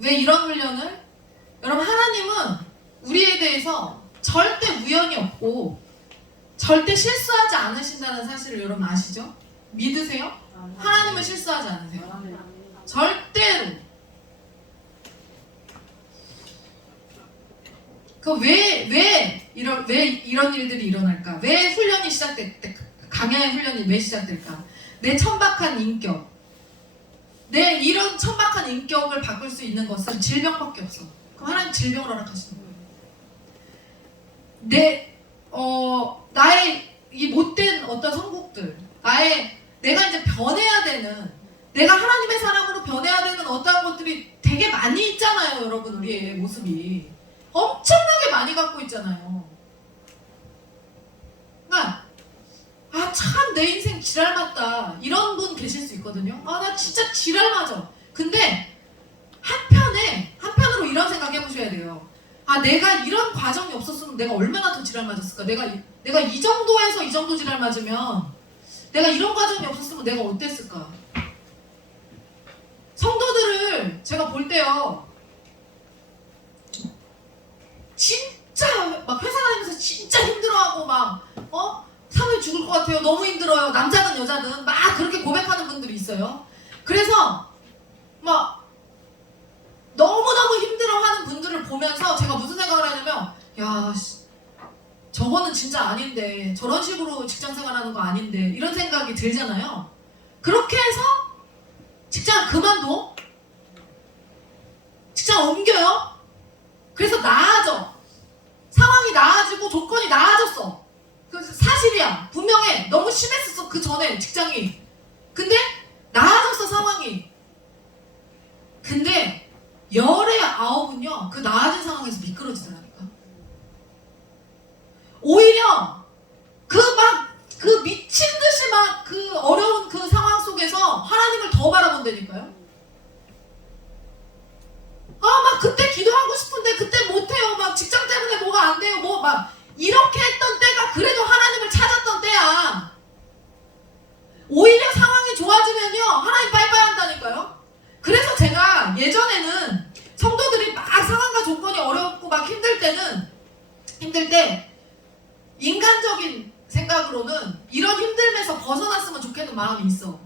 왜 이런 훈련을? 여러분 하나님은 우리에 대해서 절대 우연이 없고 절대 실수하지 않으신다는 사실을 여러분 아시죠? 믿으세요? 하나님은 실수하지 않으세요. 절대로. 왜 이런 일들이 일어날까? 왜 훈련이 강야의 훈련이 왜 시작될까? 내 천박한 인격, 내 이런 천박한 인격을 바꿀 수 있는 것은 질병밖에 없어. 그럼 하나님 질병을 허락하시는 거예요. 나의 이 못된 어떤 성국들, 내가 이제 변해야 되는, 내가 하나님의 사람으로 변해야 되는 어떠한 것들이 되게 많이 있잖아요, 여러분. 우리의 모습이 엄청나게 많이 갖고 있잖아요. 그러니까 참 내 인생 지랄 맞다 이런 분 계실 수 있거든요. 나 진짜 지랄 맞아. 근데 한편으로 이런 생각 해보셔야 돼요. 내가 이런 과정이 없었으면 내가 얼마나 더 지랄 맞았을까? 내가 이 정도에서 이 정도 지랄 맞으면 내가 이런 과정이 없었으면 내가 어땠을까? 성도들을 제가 볼 때요, 진짜 막 회사 다니면서 진짜 힘들어하고 막 사람이 죽을 것 같아요. 너무 힘들어요. 남자든 여자든 막 그렇게 고백하는 분들이 있어요. 그래서 막 너무너무 힘들어하는 분들을 보면서 제가 무슨 생각을 하냐면 야 저거는 진짜 아닌데 저런 식으로 직장 생활하는 거 아닌데 이런 생각이 들잖아요. 그렇게 해서 직장 그만둬? 직장 옮겨요? 그래서 나아져. 상황이 나아지고 조건이 나아졌어. 그 사실이야. 분명해. 너무 심했었어. 그 전에 직장이. 근데 나아졌어 상황이. 근데 열의 9은요. 그 나아진 상황에서 미끄러지더라니까. 오히려 그 미친 듯이 막 그 어려운 그 상황 속에서 하나님을 더 바라본다니까요. 막 그때 기도하고 싶은데 그때 못해요. 막 직장 때문에 뭐가 안 돼요. 뭐 막 이렇게 했던 때가 그래도 하나님을 찾았던 때야. 오히려 상황이 좋아지면요. 하나님 빠이빠이 한다니까요. 그래서 제가 예전에는 성도들이 막 상황과 조건이 어렵고 막 힘들 때 인간적인 생각으로는 이런 힘듦에서 벗어났으면 좋겠는 마음이 있어.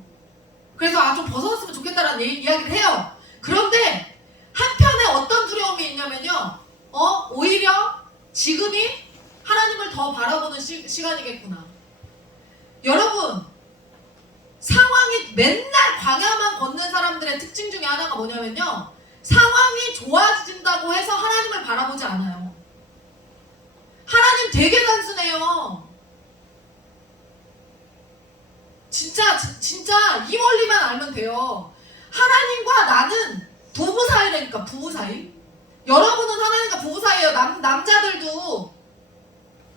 그래서 좀 벗어났으면 좋겠다라는 이야기를 해요. 그런데 한편에 어떤 두려움이 있냐면요. 오히려 지금이 하나님을 더 바라보는 시간이겠구나. 여러분, 상황이 맨날 광야만 걷는 사람들의 특징 중에 하나가 뭐냐면요. 상황이 좋아진다고 해서 하나님을 바라보지 않아요. 하나님 되게 단순해요. 진짜 이 원리만 알면 돼요. 하나님과 나는 부부 사이라니까, 부부 사이. 여러분은 하나님과 부부 사이예요. 남자들도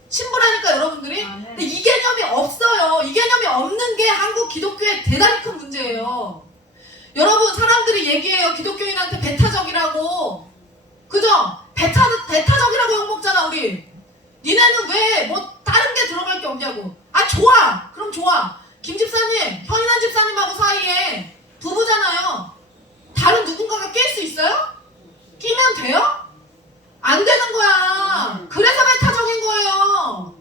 신부라니까 여러분들이. 근데 이 개념이 없어요. 이 개념이 없는 게 한국 기독교의 대단히 큰 문제예요. 여러분, 사람들이 얘기해요. 기독교인한테 배타적이라고. 그죠? 배타적이라고 욕먹잖아 우리. 니네는 왜 뭐 다른 게 들어갈 게 없냐고. 좋아. 그럼 좋아. 김 집사님, 현인한 집사님하고 사이에 부부잖아요. 다른 누군가가 낄 수 있어요? 끼면 돼요? 안 되는 거야. 그래서 배타적인 거예요.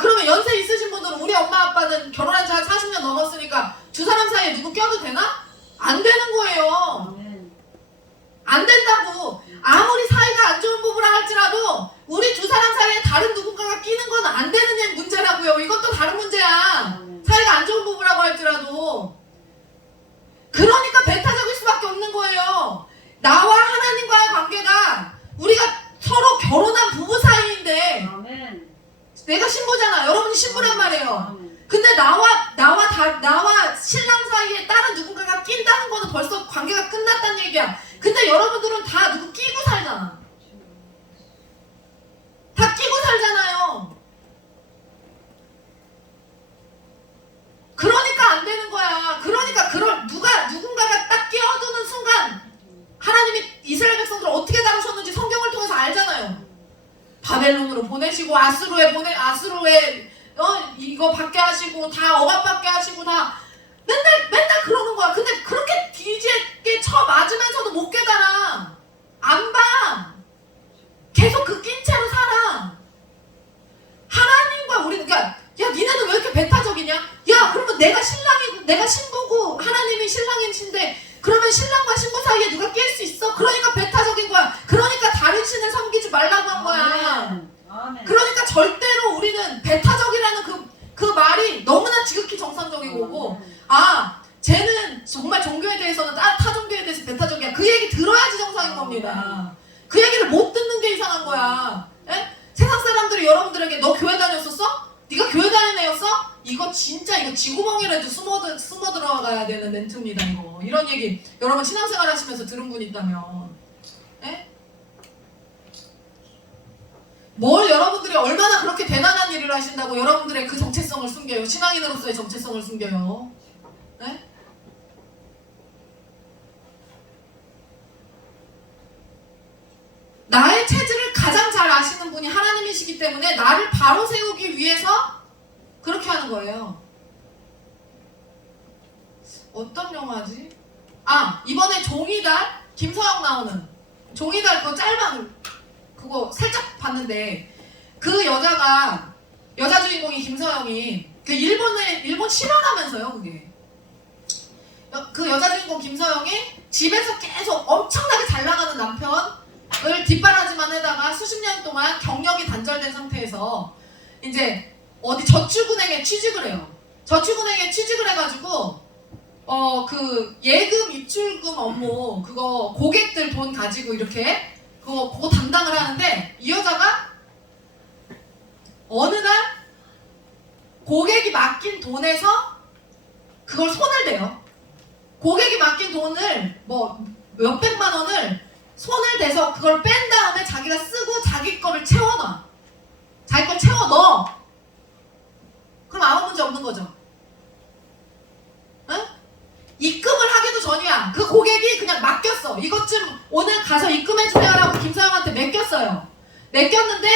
그러면 연세 있으신 분들은 우리 엄마 아빠는 결혼한 지 한 40년 넘었으니까 두 사람 사이에 누구 껴도 되나? 안 되는 거예요. 안 된다고. 아무리 사이가 안 좋은 부부라 할지라도 우리 두 사람 사이에 다른 누군가가 끼는 건 안 되는 문제라고요. 이것도 다른 문제야. 사이가 안 좋은 부부라고 할지라도. 그러니까 배타적일 수밖에 없는 거예요. 나와 하나님과의 관계가 우리가 서로 결혼한 부부 사이인데 내가 신부잖아. 여러분이 신부란 말이에요. 근데 나와 신랑 사이에 다른 누군가가 낀다는 거는 벌써 관계가 끝났다는 얘기야. 근데 여러분들은 다 누구 끼고 살잖아. 다 끼고 살잖아요. 그러니까 안 되는 거야. 그러니까 누군가가 딱 끼어드는 순간 하나님이 이스라엘 백성들을 어떻게 다루셨는지 성경을 통해서 알잖아요. 바벨론으로 보내시고 아수르에 이거 받게 하시고 다 억압받게 하시고 다 맨날 그러는 거야. 근데 그렇게 뒤지게 쳐 맞으면서도 못 깨달아. 안 봐. 계속 그 낀 채로 살아. 하나님과 우리는 야 니네는 왜 이렇게 배타적이냐? 야 그러면 내가 신부고 하나님이 신랑이신데 그러면 신랑과 신부 사이에 누가 낄 수 있어? 그러니까 배타적인 거야. 그러니까 다른 신을 섬기지 말라고 한 거야. 그러니까 절대로 우리는 배타적이라는 그 말이 너무나 지극히 정상적인 거고 쟤는 정말 종교에 대해서는 타 종교에 대해서 배타적이야. 그 얘기 들어야지 정상인 겁니다. 그 얘기를 못 듣는 게 이상한 거야. 에? 세상 사람들이 여러분들에게 너 교회 다녔었어? 네가 교회 다니는 애였어? 이거 지구멍이라도 숨어 들어가야 되는 멘트입니다. 이런 얘기 여러분 신앙생활 하시면서 들은 분 있다면 에? 뭘 여러분들이 얼마나 그렇게 대단한 일을 하신다고 여러분들의 그 정체성을 숨겨요. 신앙인으로서의 정체성을 숨겨요. 에? 나의 체질을 가장 잘 아시는 분이 하나님이시기 때문에 나를 바로 세우기 위해서 그렇게 하는 거예요. 어떤 영화지? 이번에 종이달 김서영 나오는 종이달 그 짤방 그거 살짝 봤는데 그 여자가 여자 주인공이 김서영이 그 일본 실화라면서요 그게. 그 여자 주인공 김서영이 집에서 계속 엄청나게 잘 나가는 남편을 뒷바라지만 해다가 수십 년 동안 경력이 단절된 상태에서 이제 어디 저축은행에 취직을 해요. 저축은행에 취직을 해가지고 그 예금 입출금 업무 그거 고객들 돈 가지고 이렇게 그거 담당을 하는데 이 여자가 어느 날 고객이 맡긴 돈에서 그걸 손을 대요. 고객이 맡긴 돈을 뭐 몇백만 원을 손을 대서 그걸 뺀 다음에 자기가 쓰고 자기 거를 채워놔. 자기 걸 채워 넣어. 그럼 아무 문제 없는 거죠. 응? 입금을 하기도 전이야. 그 고객이 그냥 맡겼어. 이것 좀 오늘 가서 입금해주세요라고 김서영한테 맡겼어요. 맡겼는데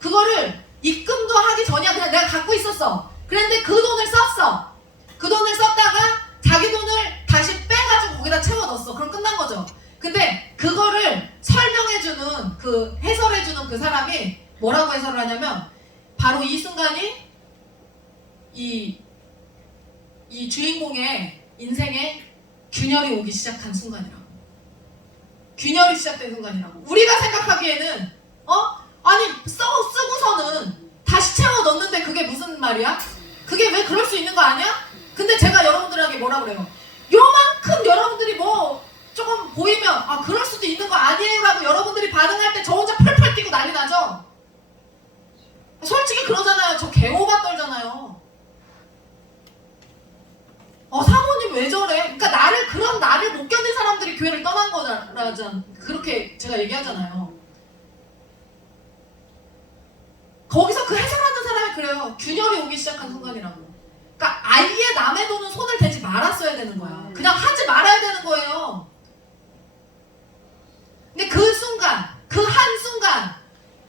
그거를 입금도 하기 전이야. 그냥 내가 갖고 있었어. 그런데 그 돈을 썼어. 그 돈을 썼다가 자기 돈을 다시 빼가지고 거기다 채워 넣었어. 그럼 끝난 거죠. 근데 그거를 설명해주는 그 해설해주는 그 사람이 뭐라고 해설을 하냐면 바로 이 순간이 이 주인공의 인생에 균열이 오기 시작한 순간이라고. 균열이 시작된 순간이라고. 우리가 생각하기에는 아니 쓰고서는 다시 채워 넣는데 그게 무슨 말이야? 그게 왜 그럴 수 있는 거 아니야? 근데 제가 여러분들에게 뭐라 그래요? 요만큼 여러분들이 뭐 조금 보이면 그럴 수도 있는 거 아니에요? 라고 여러분들이 반응할 때 저 혼자 펄펄 뛰고 난리 나죠? 솔직히 그러잖아요. 저 개오바 떨잖아요. 사모님 왜 저래? 그러니까 나를 못 견딘 사람들이 교회를 떠난 거잖아. 그렇게 제가 얘기하잖아요. 거기서 그 해설하는 사람이 그래요. 균열이 오기 시작한 순간이라고. 그러니까 아예 남의 돈은 손을 대지 말았어야 되는 거야. 그냥 하지 말아야 되는 거예요. 근데 그 순간, 그 한순간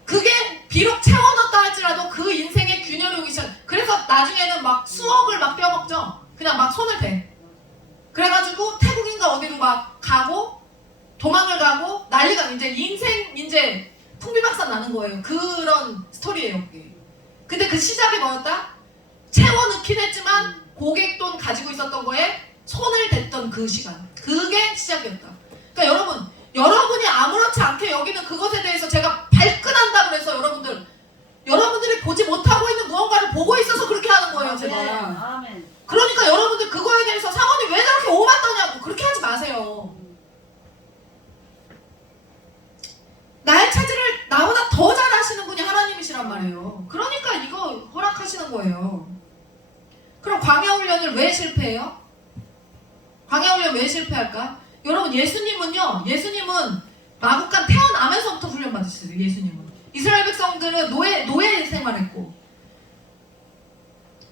그게 비록 채워넣었다 할지라도 그 인생의 균열이 오기 시작. 그래서 나중에는 막 수억을 막 떼어먹죠. 그냥 막 손을 대. 그래가지고 태국인가 어디로 막 가고 도망을 가고 난리가 이제 인생 이제 풍비박산 나는 거예요. 그런 스토리예요 그게. 근데 그 시작이 뭐였다? 채워넣긴 했지만 고객 돈 가지고 있었던 거에 손을 댔던 그 시간. 그게 시작이었다. 그러니까 여러분이 아무렇지 않게 여기는 그것에 대해서 제가 발끈한다 그래서 여러분들이 보지 못하고 있는 무언가를 보고 있어서 그렇게 하는 거예요 제가. 아멘. 그러니까 여러분들 그거에 대해서 사모님 왜 저렇게 오만 떠냐고 그렇게 하지 마세요. 나의 체질을 나보다 더 잘 아시는 분이 하나님이시란 말이에요. 그러니까 이거 허락하시는 거예요. 그럼 광야훈련을 왜 실패해요? 광야훈련 왜 실패할까? 여러분 예수님은 마국간 태어나면서부터 훈련 받으셨어요. 예수님은 이스라엘 백성들은 노예 생활했고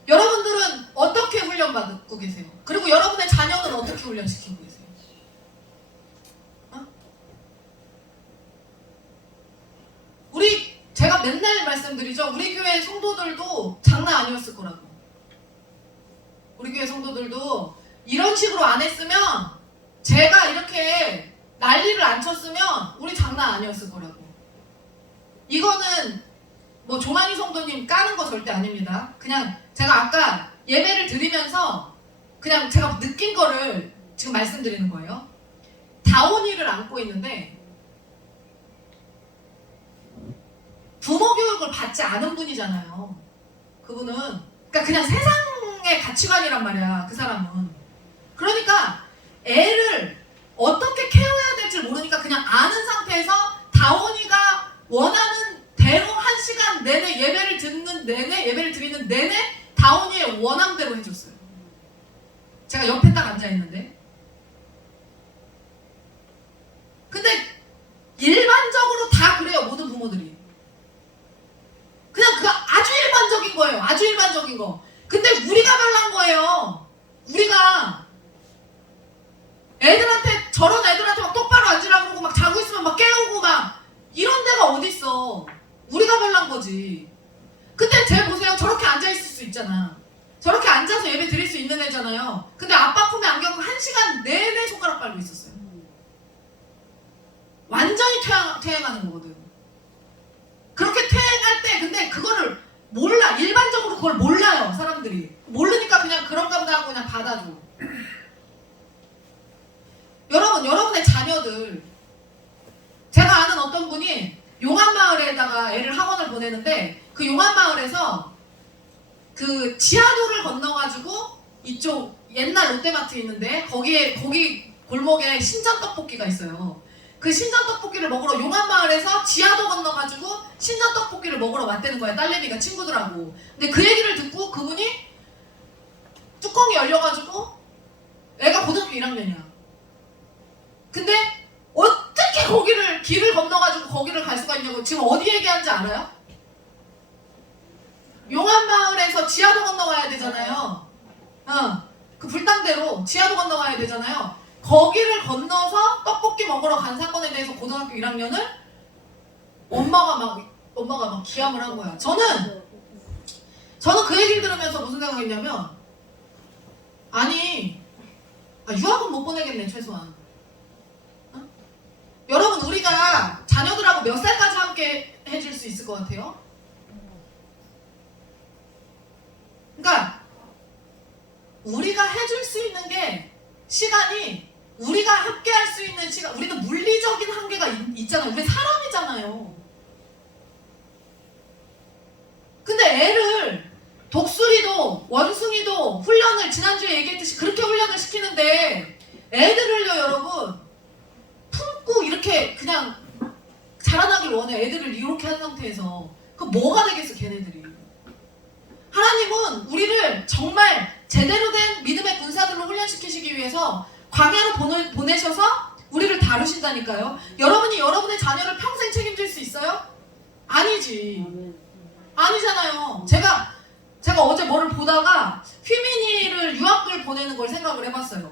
여러분들은 어떻게 훈련 받고 계세요? 그리고 여러분의 자녀는 어떻게 훈련시키고 계세요? 제가 맨날 말씀드리죠. 우리 교회 성도들도 장난 아니었을 거라고. 우리 교회 성도들도 이런 식으로 안 했으면 제가 이렇게 난리를 안 쳤으면 우리 장난 아니었을 거라고. 이거는 뭐 조만희 성도님 까는 거 절대 아닙니다. 그냥 제가 아까 예배를 드리면서 그냥 제가 느낀 거를 지금 말씀드리는 거예요. 다원이를 안고 있는데 부모 교육을 받지 않은 분이잖아요. 그분은 그러니까 그냥 세상의 가치관이란 말이야. 그 사람은. 그러니까 애를 어떻게 케어해야 될지 모르니까 그냥 아는 상태에서 다원이가 원하는 대로 1시간 내내 예배를 드리는 내내 다원이의 원함대로 해줬어요. 제가 옆에 딱 앉아있는데. 근데 일반적으로 다 그래요. 모든 부모들이. 그냥 그 아주 일반적인 거예요. 아주 일반적인 거. 근데 우리가 별난 거예요. 우리가 저런 애들한테 막 똑바로 앉으라고 그러고 막 자고 있으면 막 깨우고 막 이런 데가 어딨어. 우리가 별난 거지. 근데 쟤 보세요. 저렇게 앉아있을 수 있잖아. 저렇게 앉아서 예배 드릴 수 있는 애잖아요. 근데 아빠 품에 안겨서 1시간 내내 손가락 빨고 있었어요. 완전히 퇴행하는 거거든. 몰라. 일반적으로 그걸 몰라요, 사람들이. 모르니까 그냥 그런가 보다 하고 그냥 받아줘. 여러분, 여러분의 자녀들, 제가 아는 어떤 분이 용안마을에다가 애를 학원을 보내는데 그 용안마을에서 그 지하도를 건너가지고 이쪽 옛날 롯데마트 있는데 거기 골목에 신전떡볶이가 있어요. 그 신전떡볶이를 먹으러 용안마을에서 지하도 건너가지고 신전떡볶이를 먹으러 왔다는 거야, 딸내미가 친구들하고. 근데 그 얘기를 듣고 그분이 뚜껑이 열려가지고 애가 고등학교 1학년이야. 근데 어떻게 길을 건너가지고 거기를 갈 수가 있냐고. 지금 어디 얘기하는지 알아요? 용안마을에서 지하도 건너가야 되잖아요. 그 불당대로 지하도 건너가야 되잖아요. 거기를 건너서 떡볶이 먹으러 간 사건에 대해서 고등학교 1학년을 엄마가 막 기함을 한 거야. 저는 그 얘기를 들으면서 무슨 생각했냐면, 아니, 유학은 못 보내겠네, 최소한. 여러분, 우리가 자녀들하고 몇 살까지 함께 해줄 수 있을 것 같아요? 그러니까 우리가 해줄 수 있는 게 시간이, 우리가 함께 할 수 있는 시간, 우리는 물리적인 한계가 있잖아요. 우리 사람이잖아요. 근데 애를 독수리도 원숭이도 훈련을 지난주에 얘기했듯이 그렇게 훈련을 시키는데 애들을요, 여러분, 품고 이렇게 그냥 자라나길 원해. 애들을 이렇게 한 상태에서. 그 뭐가 되겠어, 걔네들이. 하나님은 우리를 정말 제대로 된 믿음의 군사들로 훈련시키시기 위해서 광야로 보내셔서 우리를 다루신다니까요. 여러분이 여러분의 자녀를 평생 책임질 수 있어요? 아니지. 아니잖아요. 제가 어제 뭐를 보다가 휘민이를 유학을 보내는 걸 생각을 해봤어요.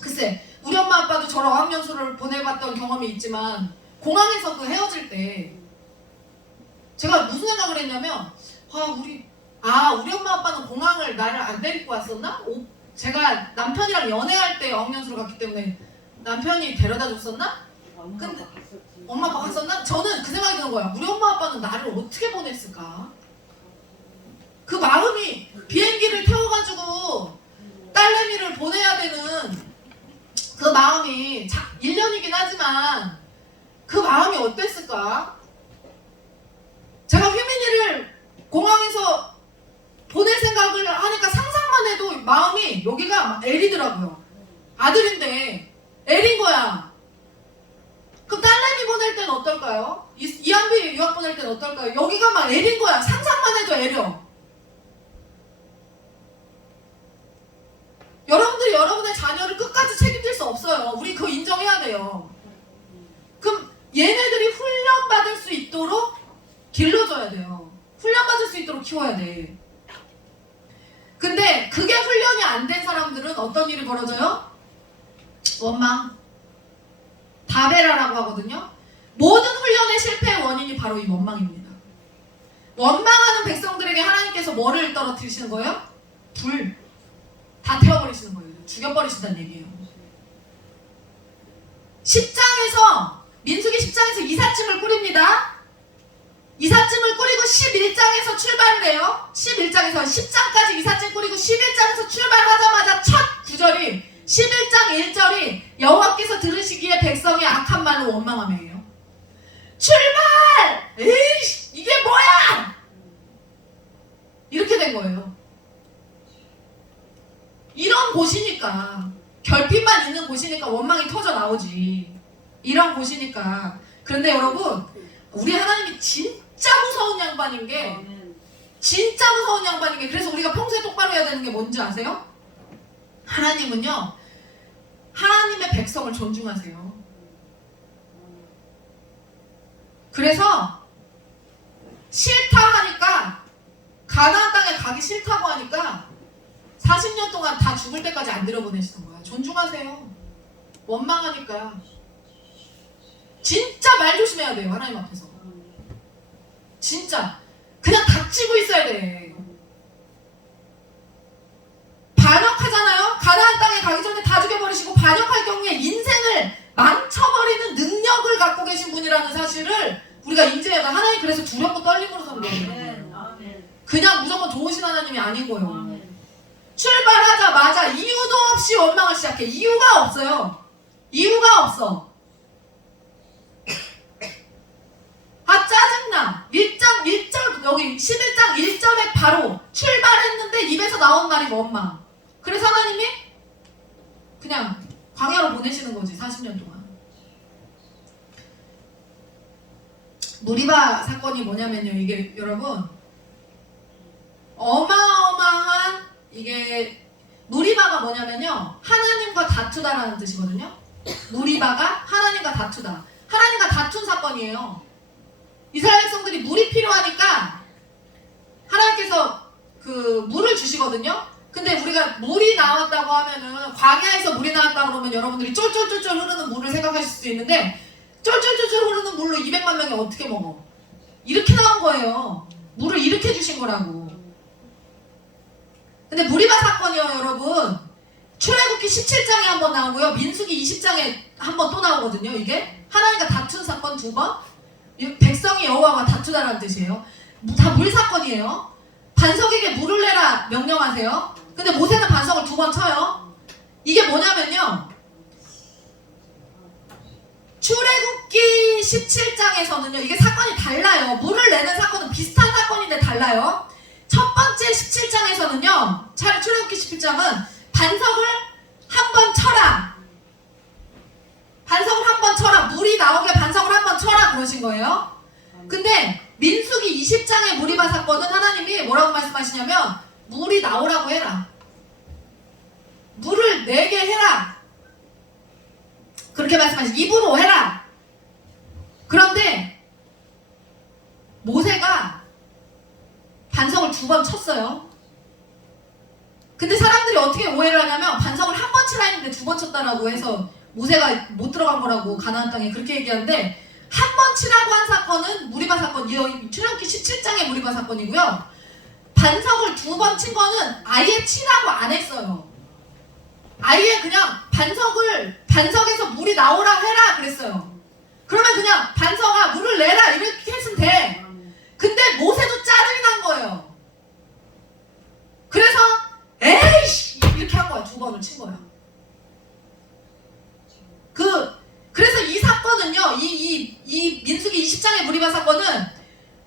글쎄, 우리 엄마 아빠도 저를 어학연수를 보내봤던 경험이 있지만 공항에서 그 헤어질 때 제가 무슨 생각을 했냐면, 우리 엄마 아빠는 공항을 나를 안 데리고 왔었나? 제가 남편이랑 연애할 때 어학연수를 갔기 때문에 남편이 데려다 줬었나? 근데 엄마 아빠 갔었나? 저는 그 생각이 드는 거야. 우리 엄마 아빠는 나를 어떻게 보냈을까? 그 마음이, 비행기를 태워가지고 딸내미를 보내야 되는 그 마음이 1년이긴 하지만 그 마음이 어땠을까? 제가 휘민이를 공항에서 보낼 생각을 하니까 상상만 해도 마음이, 여기가 막 L이더라고요. 아들인데 L인 거야. 그럼 딸내미 보낼 때는 어떨까요? 이한비 유학 보낼 때는 어떨까요? 여기가 막 L인 거야. 상상만 해도 L이요. 여러분들이 여러분의 자녀를 끝까지 책임질 수 없어요. 우리 그거 인정해야 돼요. 그럼 얘네들이 훈련받을 수 있도록 길러줘야 돼요. 훈련받을 수 있도록 키워야 돼. 근데 그게 훈련이 안 된 사람들은 어떤 일이 벌어져요? 원망. 다베라라고 하거든요. 모든 훈련의 실패의 원인이 바로 이 원망입니다. 원망하는 백성들에게 하나님께서 뭐를 떨어뜨리시는 거예요? 불. 다 태워버리시는 거예요. 죽여버리신다는 얘기예요. 10장에서, 민수기 10장에서 이삿짐을 꾸립니다. 이삿짐을 꾸리고 11장에서 출발을 해요. 11장에서 10장까지 이삿짐 꾸리고 11장에서 출발하자마자 첫 구절이 11장 1절이 여호와께서 들으시기에 백성이 악한 말로 원망함이에요. 출발! 에이씨, 이게 뭐야! 이렇게 된 거예요. 이런 곳이니까, 결핍만 있는 곳이니까 원망이 터져 나오지. 이런 곳이니까. 그런데 여러분, 우리 하나님이 진짜 무서운 양반인 게, 그래서 우리가 평소에 똑바로 해야 되는 게 뭔지 아세요? 하나님은요, 하나님의 백성을 존중하세요. 그래서 싫다 하니까, 가나안 땅에 가기 싫다고 하니까 40년 동안 다 죽을 때까지 안 들여보내시는 거야. 존중하세요. 원망하니까. 진짜 말 조심해야 돼요, 하나님 앞에서. 진짜 그냥 닥치고 있어야 돼. 반역하잖아요. 가나안 땅에 가기 전에 다 죽여버리시고, 반역할 경우에 인생을 망쳐버리는 능력을 갖고 계신 분이라는 사실을 우리가 인지해야 돼. 하나님 그래서 두렵고 떨림으로 섬겨요. 그냥 무조건 좋으신 하나님이 아니고요. 출발하자마자 이유도 없이 원망을 시작해. 이유가 없어요. 이유가 없어. 아 짜증나. 1절 여기 11장 1절에 바로 출발했는데 입에서 나온 말이 원망. 그래서 하나님이 그냥 광야로 보내시는 거지 40년 동안. 무리바 사건이 뭐냐면요, 이게 여러분 어마어마한, 이게 무리바가 뭐냐면요 하나님과 다투다라는 뜻이거든요. 무리바가 하나님과 다투다, 하나님과 다툰 사건이에요. 이스라엘 백성들이 물이 필요하니까 하나님께서 그 물을 주시거든요. 근데 우리가 물이 나왔다고 하면은, 광야에서 물이 나왔다고 그러면 여러분들이 쫄쫄쫄쫄 흐르는 물을 생각하실 수 있는데, 쫄쫄쫄쫄 흐르는 물로 200만 명이 어떻게 먹어? 이렇게 나온 거예요. 물을 이렇게 주신 거라고. 근데 무리바 사건이요 여러분, 출애굽기 17장에 한번 나오고요, 민수기 20장에 한번 또 나오거든요. 이게 하나님과 다툰 사건 2번, 백성이 여호와와 다투다라는 뜻이에요. 다 물 사건이에요. 반석에게 물을 내라 명령하세요. 근데 모세는 반석을 2번 쳐요. 이게 뭐냐면요, 출애굽기 17장에서는요 이게 사건이 달라요. 물을 내는 사건은 비슷한 사건인데 달라요. 첫 번째 17장에서는요, 출애굽기 17장은 반석을 한번 쳐라, 반석을 한번 쳐라, 물이 나오게 반석을 한번 쳐라 그러신 거예요. 근데 민수기 20장의 무리바 사건은 하나님이 뭐라고 말씀하시냐면, 물이 나오라고 해라, 물을 내게 해라, 그렇게 말씀하시죠. 입으로 해라. 그런데 모세가 반석을 2번 쳤어요. 근데 사람들이 어떻게 오해를 하냐면, 반석을 한 번 치라 했는데 2번 쳤다라고 해서 모세가 못 들어간 거라고 가나안 땅에 그렇게 얘기하는데, 한 번 치라고 한 사건은 무리바 사건, 출애굽기 17장의 무리바 사건이고요. 반석을 2번 친 거는 아예 치라고 안 했어요. 아예 그냥 반석에서 물이 나오라 해라 그랬어요. 그러면 그냥 반석아 물을 내라 이렇게 했으면 돼. 근데 모세도 짜증이 난 거예요. 그래서 에이씨 이렇게 한 거야. 2번을 친 거야. 그래서 이 사건은요, 이 민수기 20장의 무리바 사건은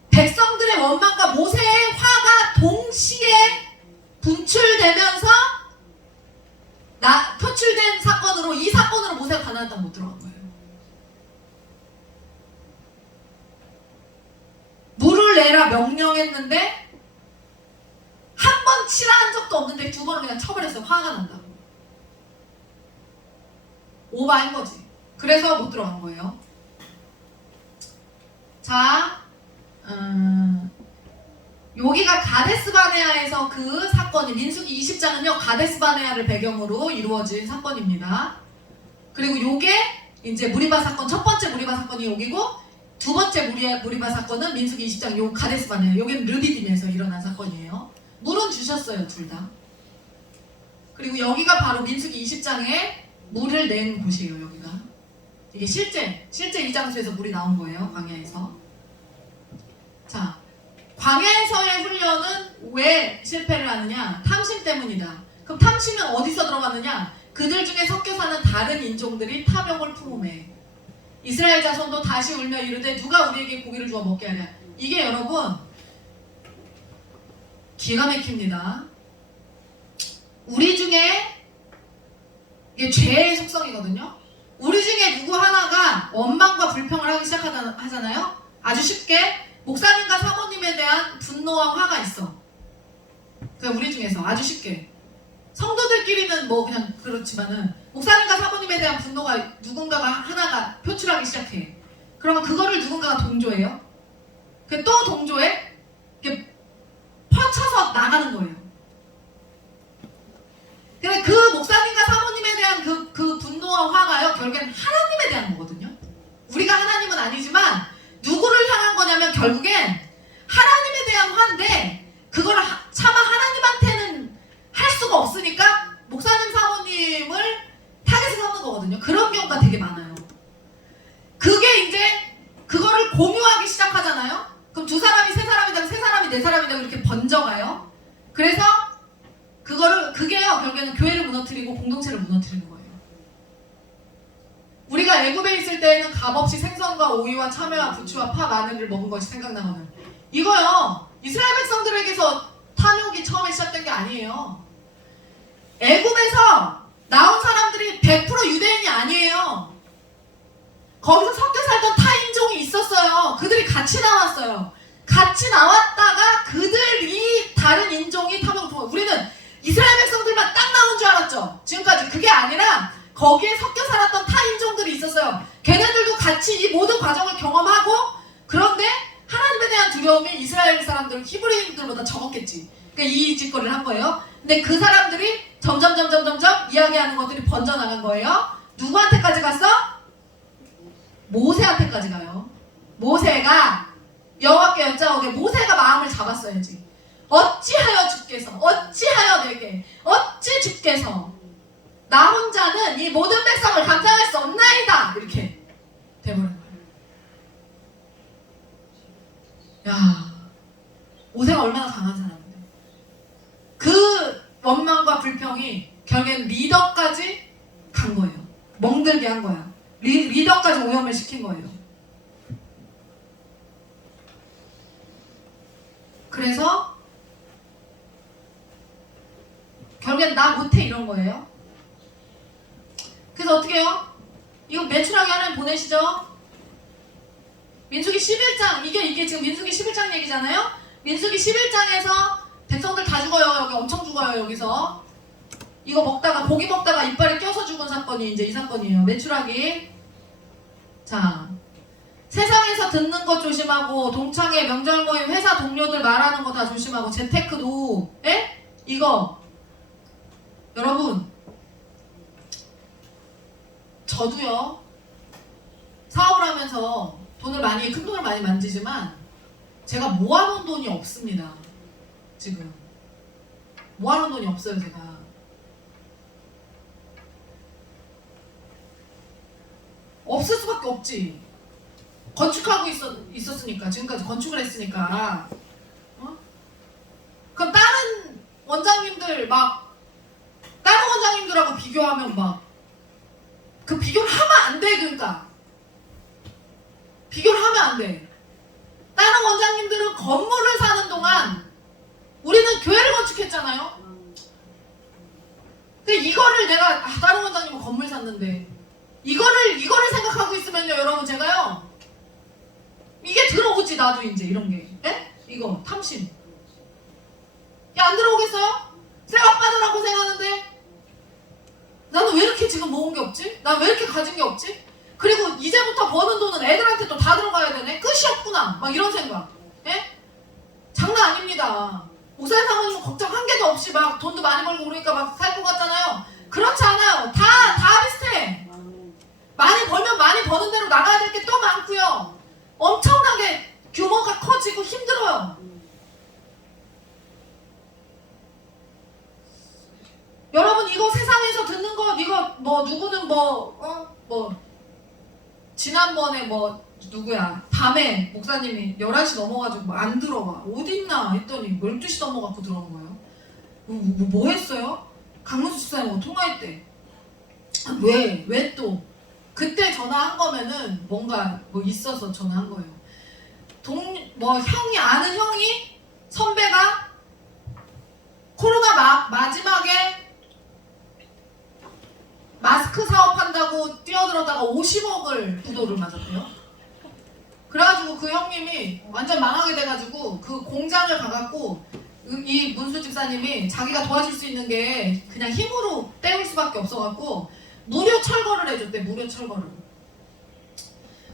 백성들의 원망과 모세의 화가 동시에 분출되면서 표출된 사건으로, 이 사건으로 모세가 가나안 땅 못 들어간 거예요. 물을 내라 명령했는데 한 번 치라 한 적도 없는데 2번을 그냥 쳐버렸어요. 화가 난다고. 오바인 거지. 그래서 못 들어간 거예요. 자, 여기가 가데스 바네아에서 그 사건이, 민수기 20장은요 가데스 바네아를 배경으로 이루어진 사건입니다. 그리고 요게 이제 무리바 사건, 첫 번째 무리바 사건이 여기고, 두 번째 무리바 사건은 민수기 20장 요 가데스 바네아, 여기는 르비딤에서 일어난 사건이에요. 물은 주셨어요 둘 다. 그리고 여기가 바로 민수기 20장에 물을 낸 곳이에요. 여기가 이게 실제 이 장소에서 물이 나온 거예요. 광야에서. 자, 광야에서의 훈련은 왜 실패를 하느냐? 탐심 때문이다. 그럼 탐심은 어디서 들어갔느냐? 그들 중에 섞여 사는 다른 인종들이 탐욕을 품음에 이스라엘 자손도 다시 울며 이르되 누가 우리에게 고기를 주어 먹게 하랴. 이게 여러분 기가 막힙니다. 우리 중에 이게 죄의 속성이거든요. 우리 중에 누구 하나가 원망과 불평을 하기 시작하잖아요. 아주 쉽게 목사님과 사모님에 대한 분노와 화가 있어. 그러니까 우리 중에서 아주 쉽게, 성도들끼리는 뭐 그냥 그렇지만은 목사님과 사모님에 대한 분노가 누군가가 하나가 표출하기 시작해. 그러면 그거를 누군가가 동조해요. 또 동조해. 이렇게 퍼쳐서 나가는 거예요. 근데 그 목사님과 사모님에 대한 그 분노와 화가요, 결국엔 하나님에 대한 거거든요. 우리가 하나님은 아니지만 누구를 향한 거냐면 결국엔 하나님에 대한 화인데, 그거를 차마 하나님한테는 할 수가 없으니까 목사님 사모님을 타겟에 삼는 거거든요. 그런 경우가 되게 많아요. 그게 이제 그거를 공유하기 시작하잖아요. 그럼 두 사람이 세 사람이다, 세 사람이 네 사람이다, 이렇게 번져가요. 그래서 그게요 결국에는 교회를 무너뜨리고 공동체를 무너뜨리는 거예요. 우리가 애굽에 있을 때에는 값없이 생선과 오이와 참외와 부추와 파, 마늘을 먹은 것이 생각나거든. 이거요 이스라엘 백성들에게서 탐욕이 처음에 시작된 게 아니에요. 애굽에서 나온 사람들이 100% 유대인이 아니에요. 거기서 섞여 살던 타인종이 있었어요. 그들이 같이 나왔어요. 같이 나왔다가 그들이 다른 인종이 탐욕을 품어. 우리는 이스라엘 백성들만 딱 나온 줄 알았죠. 지금까지 그게 아니라 거기에 섞여 살았던 타인종들이 있었어요. 걔네들도 같이 이 모든 과정을 경험하고 그런데 하나님에 대한 두려움이 이스라엘 사람들 히브리인들보다 적었겠지. 그러니까 이 짓거리를 한 거예요. 근데 그 사람들이 점점 이야기하는 것들이 번져나간 거예요. 누구한테까지 갔어? 모세한테까지 가요. 모세가 여호와께 여짜오게 모세가 마음을 잡았어야지. 어찌하여 내게 어찌 주께서 나 혼자는 이 모든 백성을 감당할 수 없나이다 이렇게 돼버린 거예요. 야 모세가 얼마나 강한 사람인데 그 원망과 불평이 결국엔 리더까지 간 거예요. 멍들게 한 거야. 리더까지 오염을 시킨 거예요. 그래서 결국엔 나 못해 이런 거예요. 그래서 어떻게 해요? 이거 매출하게 하나님 보내시죠? 민수기 11장 이게 지금 민수기 11장 얘기잖아요. 민수기 11장에서 백성들 다 죽어요. 여기 엄청 죽어요. 여기서 이거 먹다가 고기 먹다가 이빨에 껴서 죽은 사건이 이제 이 사건이에요. 매출하기. 자, 세상에서 듣는 것 조심하고 동창회 명절 모임 회사 동료들 말하는 거 다 조심하고 재테크도 이거 여러분 저도요 사업을 하면서 큰 돈을 많이 만지지만 제가 모아놓은 돈이 없습니다. 지금 모아놓은 돈이 없어요. 제가 없을 수밖에 없지. 건축하고 있었으니까 지금까지 건축을 했으니까 그럼 다른 원장님들하고 비교하면 막 그 비교를 하면 안 돼. 그러니까 비교를 하면 안 돼. 다른 원장님들은 건물을 사는 동안 우리는 교회를 건축했잖아요. 근데 이거를 내가 다른 원장님은 건물 샀는데 이거를 생각하고 있으면요 여러분 제가요 이게 들어오지. 나도 이제 이런 게 이거 탐심 안 들어오겠어요? 쇠가 빠져라고 생각하는데 나는 왜 이렇게 지금 모은 게 없지? 난 왜 이렇게 가진 게 없지? 그리고 이제부터 버는 돈은 애들한테 또 다 들어가야 되네? 끝이 없구나 막 이런 생각. 장난 아닙니다. 목사님 사모님은 걱정 한 개도 없이 막 돈도 많이 벌고 그러니까 막 살 것 같잖아요. 그렇지 않아요. 다 비슷해. 많이 벌면 많이 버는 대로 나가야 될 게 또 많고요. 엄청나게 규모가 커지고 힘들어요. 여러분 이거 세상에서 듣는 거 이거 뭐 누구는 지난번에 누구야 밤에 목사님이 11시 넘어가지고 안 들어와 어딨나 했더니 12시 넘어가고 들어온 거예요. 뭐 했어요? 강문수 집사님하고 통화했대. 왜 또 그때 전화한 거면은 뭔가 있어서 전화한 거예요. 아는 형이 선배가 코로나 마지막에 마스크 사업한다고 뛰어들었다가 50억을 부도를 맞았대요. 그래가지고 그 형님이 완전 망하게 돼가지고 그 공장을 가갖고 이 문수 집사님이 자기가 도와줄 수 있는 게 그냥 힘으로 때울 수밖에 없어갖고 무료 철거를 해줬대. 무료 철거를.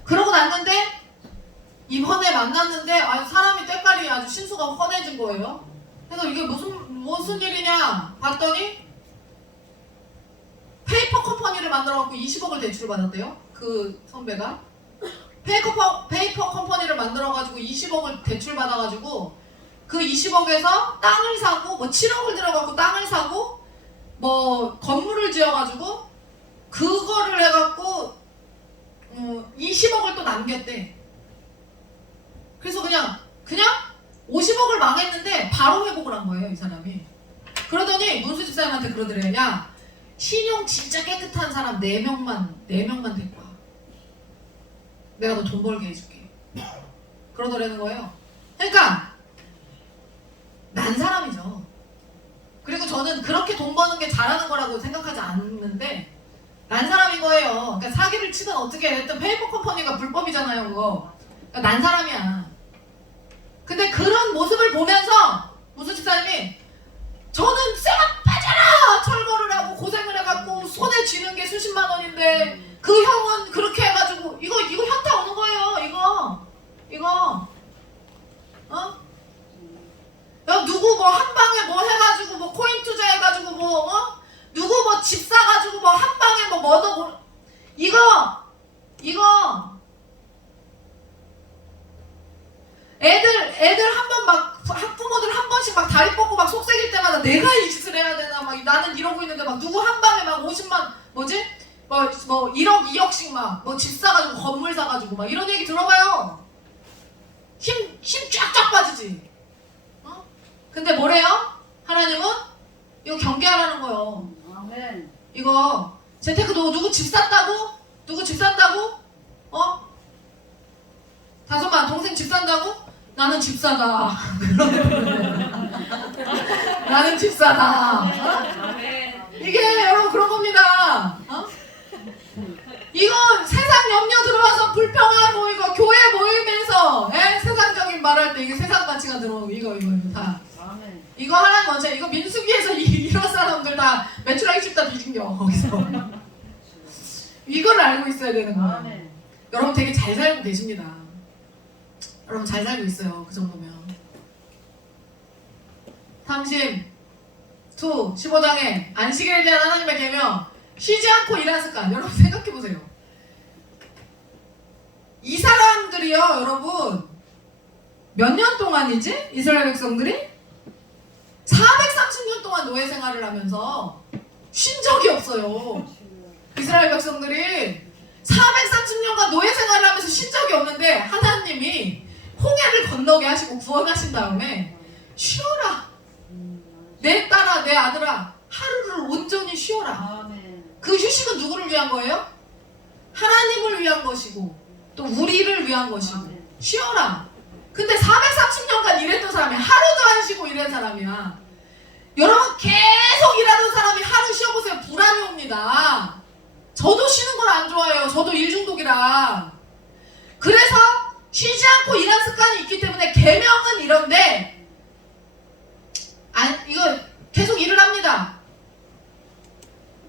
그러고 났는데 이번에 만났는데 사람이 때깔이 아주 신수가 훤해진 거예요. 그래서 이게 무슨 일이냐 봤더니 페이퍼 컴퍼니를 만들어갖고 20억을 대출받았대요. 그 선배가 페이퍼 컴퍼니를 만들어가지고 20억을 대출받아가지고 그 20억에서 땅을 사고 7억을 들어가고 땅을 사고 건물을 지어가지고 그거를 해갖고 20억을 또 남겼대. 그래서 그냥 50 50억을 망했는데 바로 회복을 한 거예요, 이 사람이. 그러더니 문수 집사님한테 그러더래. 야, 신용 진짜 깨끗한 사람 4명만 데리고 와. 내가 너 돈 벌게 해줄게. 그러더라는 거예요. 그러니까 난 사람이죠. 그리고 저는 그렇게 돈 버는 게 잘하는 거라고 생각하지 않는데 난 사람인 거예요. 그러니까 사기를 치든 어떻게 했든 페이퍼 컴퍼니가 불법이잖아요, 그거. 그러니까 난 사람이야. 근데 그런 모습을 보면서 무슨 집사님이 저는 쇠가 빠져라! 철거를 하고 고생을 해갖고 손에 쥐는 게 수십만 원인데 그 형은 그렇게 해가지고 이거 현타 오는 거예요. 이거 어? 야, 누구 뭐 한 방에 뭐 해가지고 뭐 코인 투자해가지고 뭐 누구 뭐 집 사가지고 뭐 한 방에 뭐 뭐도 뭐 이거 애들 한 번 막 학부모들 한 번씩 막 다리 뻗고 막 속색일 때마다 내가 이 짓을 해야 되나 막 나는 이러고 있는데 막 누구 한 방에 막 50만 뭐지 뭐 1억 2억씩 막 뭐 집 사가지고 건물 사가지고 막 이런 얘기 들어봐요. 힘 쫙쫙 빠지지. 근데 뭐래요? 하나님은 이거 경계하라는 거예요. 아멘. 이거 재테크 너 누구 집 샀다고? 누구 집 산다고? 5만 동생 집 산다고? 나는 집 사다. 나는 집 사다. 아멘. 이게 여러분 그런 겁니다. 이거 세상 염려 들어와서 불평하고 뭐 이거 교회 모이면서 세상적인 말할 때 이게 세상 가치가 들어오고 이거 다. 아멘. 이거 하나님 먼저 이거 민수기에서 이런 사람들 다 매출하기 쉽다 뒤진겨 거기서. 이걸 알고 있어야 되는 거예요. 아멘. 여러분 되게 잘 살고 계십니다. 여러분 잘 살고 있어요. 그 정도면. 탐심 2 15장에 안식일에 대한 하나님의 계명 쉬지 않고 일하는 습관. 여러분 생각해보세요. 이 사람들이요 여러분 몇 년 동안이지? 이스라엘 백성들이? 430년 동안 노예 생활을 하면서 쉰 적이 없어요. 이스라엘 백성들이 430년간 노예 생활을 하면서 쉰 적이 없는데 하나님이 홍해를 건너게 하시고 구원하신 다음에 쉬어라. 내 딸아 내 아들아 하루를 온전히 쉬어라. 아멘. 그 휴식은 누구를 위한 거예요? 하나님을 위한 것이고 또 우리를 위한 것이고 아멘. 쉬어라. 근데 430년간 일했던 사람이 하루도 안 쉬고 일한 사람이야. 여러분 계속 일하던 사람이 하루 쉬어보세요. 불안이 옵니다. 저도 쉬는 걸 안 좋아해요. 저도 일 중독이라. 그래서 쉬지 않고 일하는 습관이 있기 때문에 계명은 이런데 이거 계속 일을 합니다.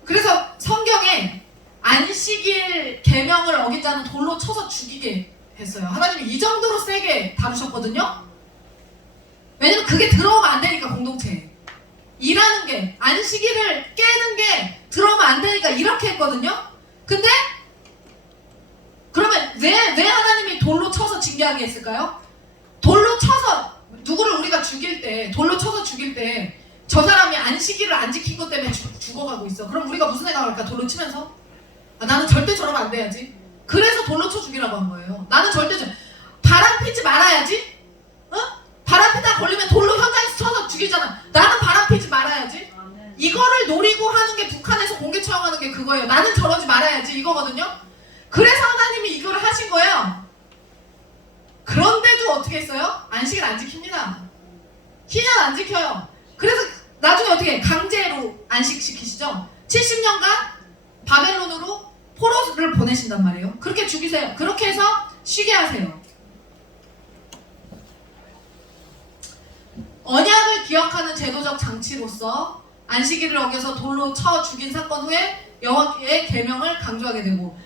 그래서 성경에 안식일 계명을 어긴 자는 돌로 쳐서 죽이게 했어요. 하나님이 이 정도로 세게 다루셨거든요. 왜냐면 그게 들어오면 안 되니까 공동체에. 일하는 게 안식일을 깨는 게 들어오면 안 되니까 이렇게 했거든요. 근데 그러면 왜 하나님이 돌로 쳐서 징계하게 했을까요? 돌로 쳐서 누구를 우리가 죽일 때 돌로 쳐서 죽일 때 저 사람이 안식일을 안 지킨 것 때문에 죽어가고 있어. 그럼 우리가 무슨 생각을 할까? 돌로 치면서 나는 절대 저러면 안 돼야지. 그래서 돌로 쳐 죽이라고 한 거예요. 나는 절대 바람 피지 말아야지. 바람 피다 걸리면 돌로 현장에서 쳐서 죽이잖아. 나는 바람 피지 말아야지. 아멘. 이거를 노리고 하는 게 북한에서 공개 처형하는 게 그거예요. 나는 저러지 말아야지 이거거든요. 그래서 하나님이 이걸 하신 거예요. 그런데도 어떻게 했어요? 안식일 안 지킵니다. 희년 안 지켜요. 그래서 나중에 어떻게 강제로 안식시키시죠? 70년간 바벨론으로 포로를 보내신단 말이에요. 그렇게 죽이세요. 그렇게 해서 쉬게 하세요. 언약을 기억하는 제도적 장치로서 안식일을 어겨서 돌로 쳐 죽인 사건 후에 여호와의 계명을 강조하게 되고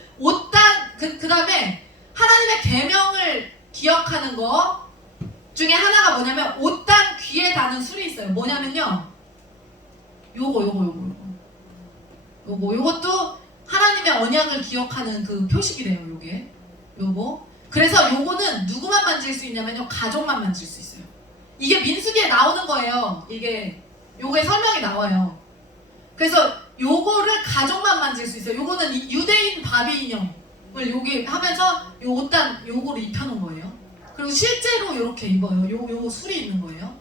그 다음에 하나님의 계명을 기억하는 거 중에 하나가 뭐냐면 옷단 귀에 다는 술이 있어요. 뭐냐면요 요것도 하나님의 언약을 기억하는 그 표식이래요. 요거 그래서 요거는 누구만 만질 수 있냐면요 가족만 만질 수 있어요. 이게 민수기에 나오는 거예요. 요게 설명이 나와요. 그래서 요거를 가족만 만질 수 있어요. 요거는 유대인 바비 인형을 여기 하면서 요 옷단 요거를 입혀놓은 거예요. 그리고 실제로 이렇게 입어요. 요 술이 있는 거예요.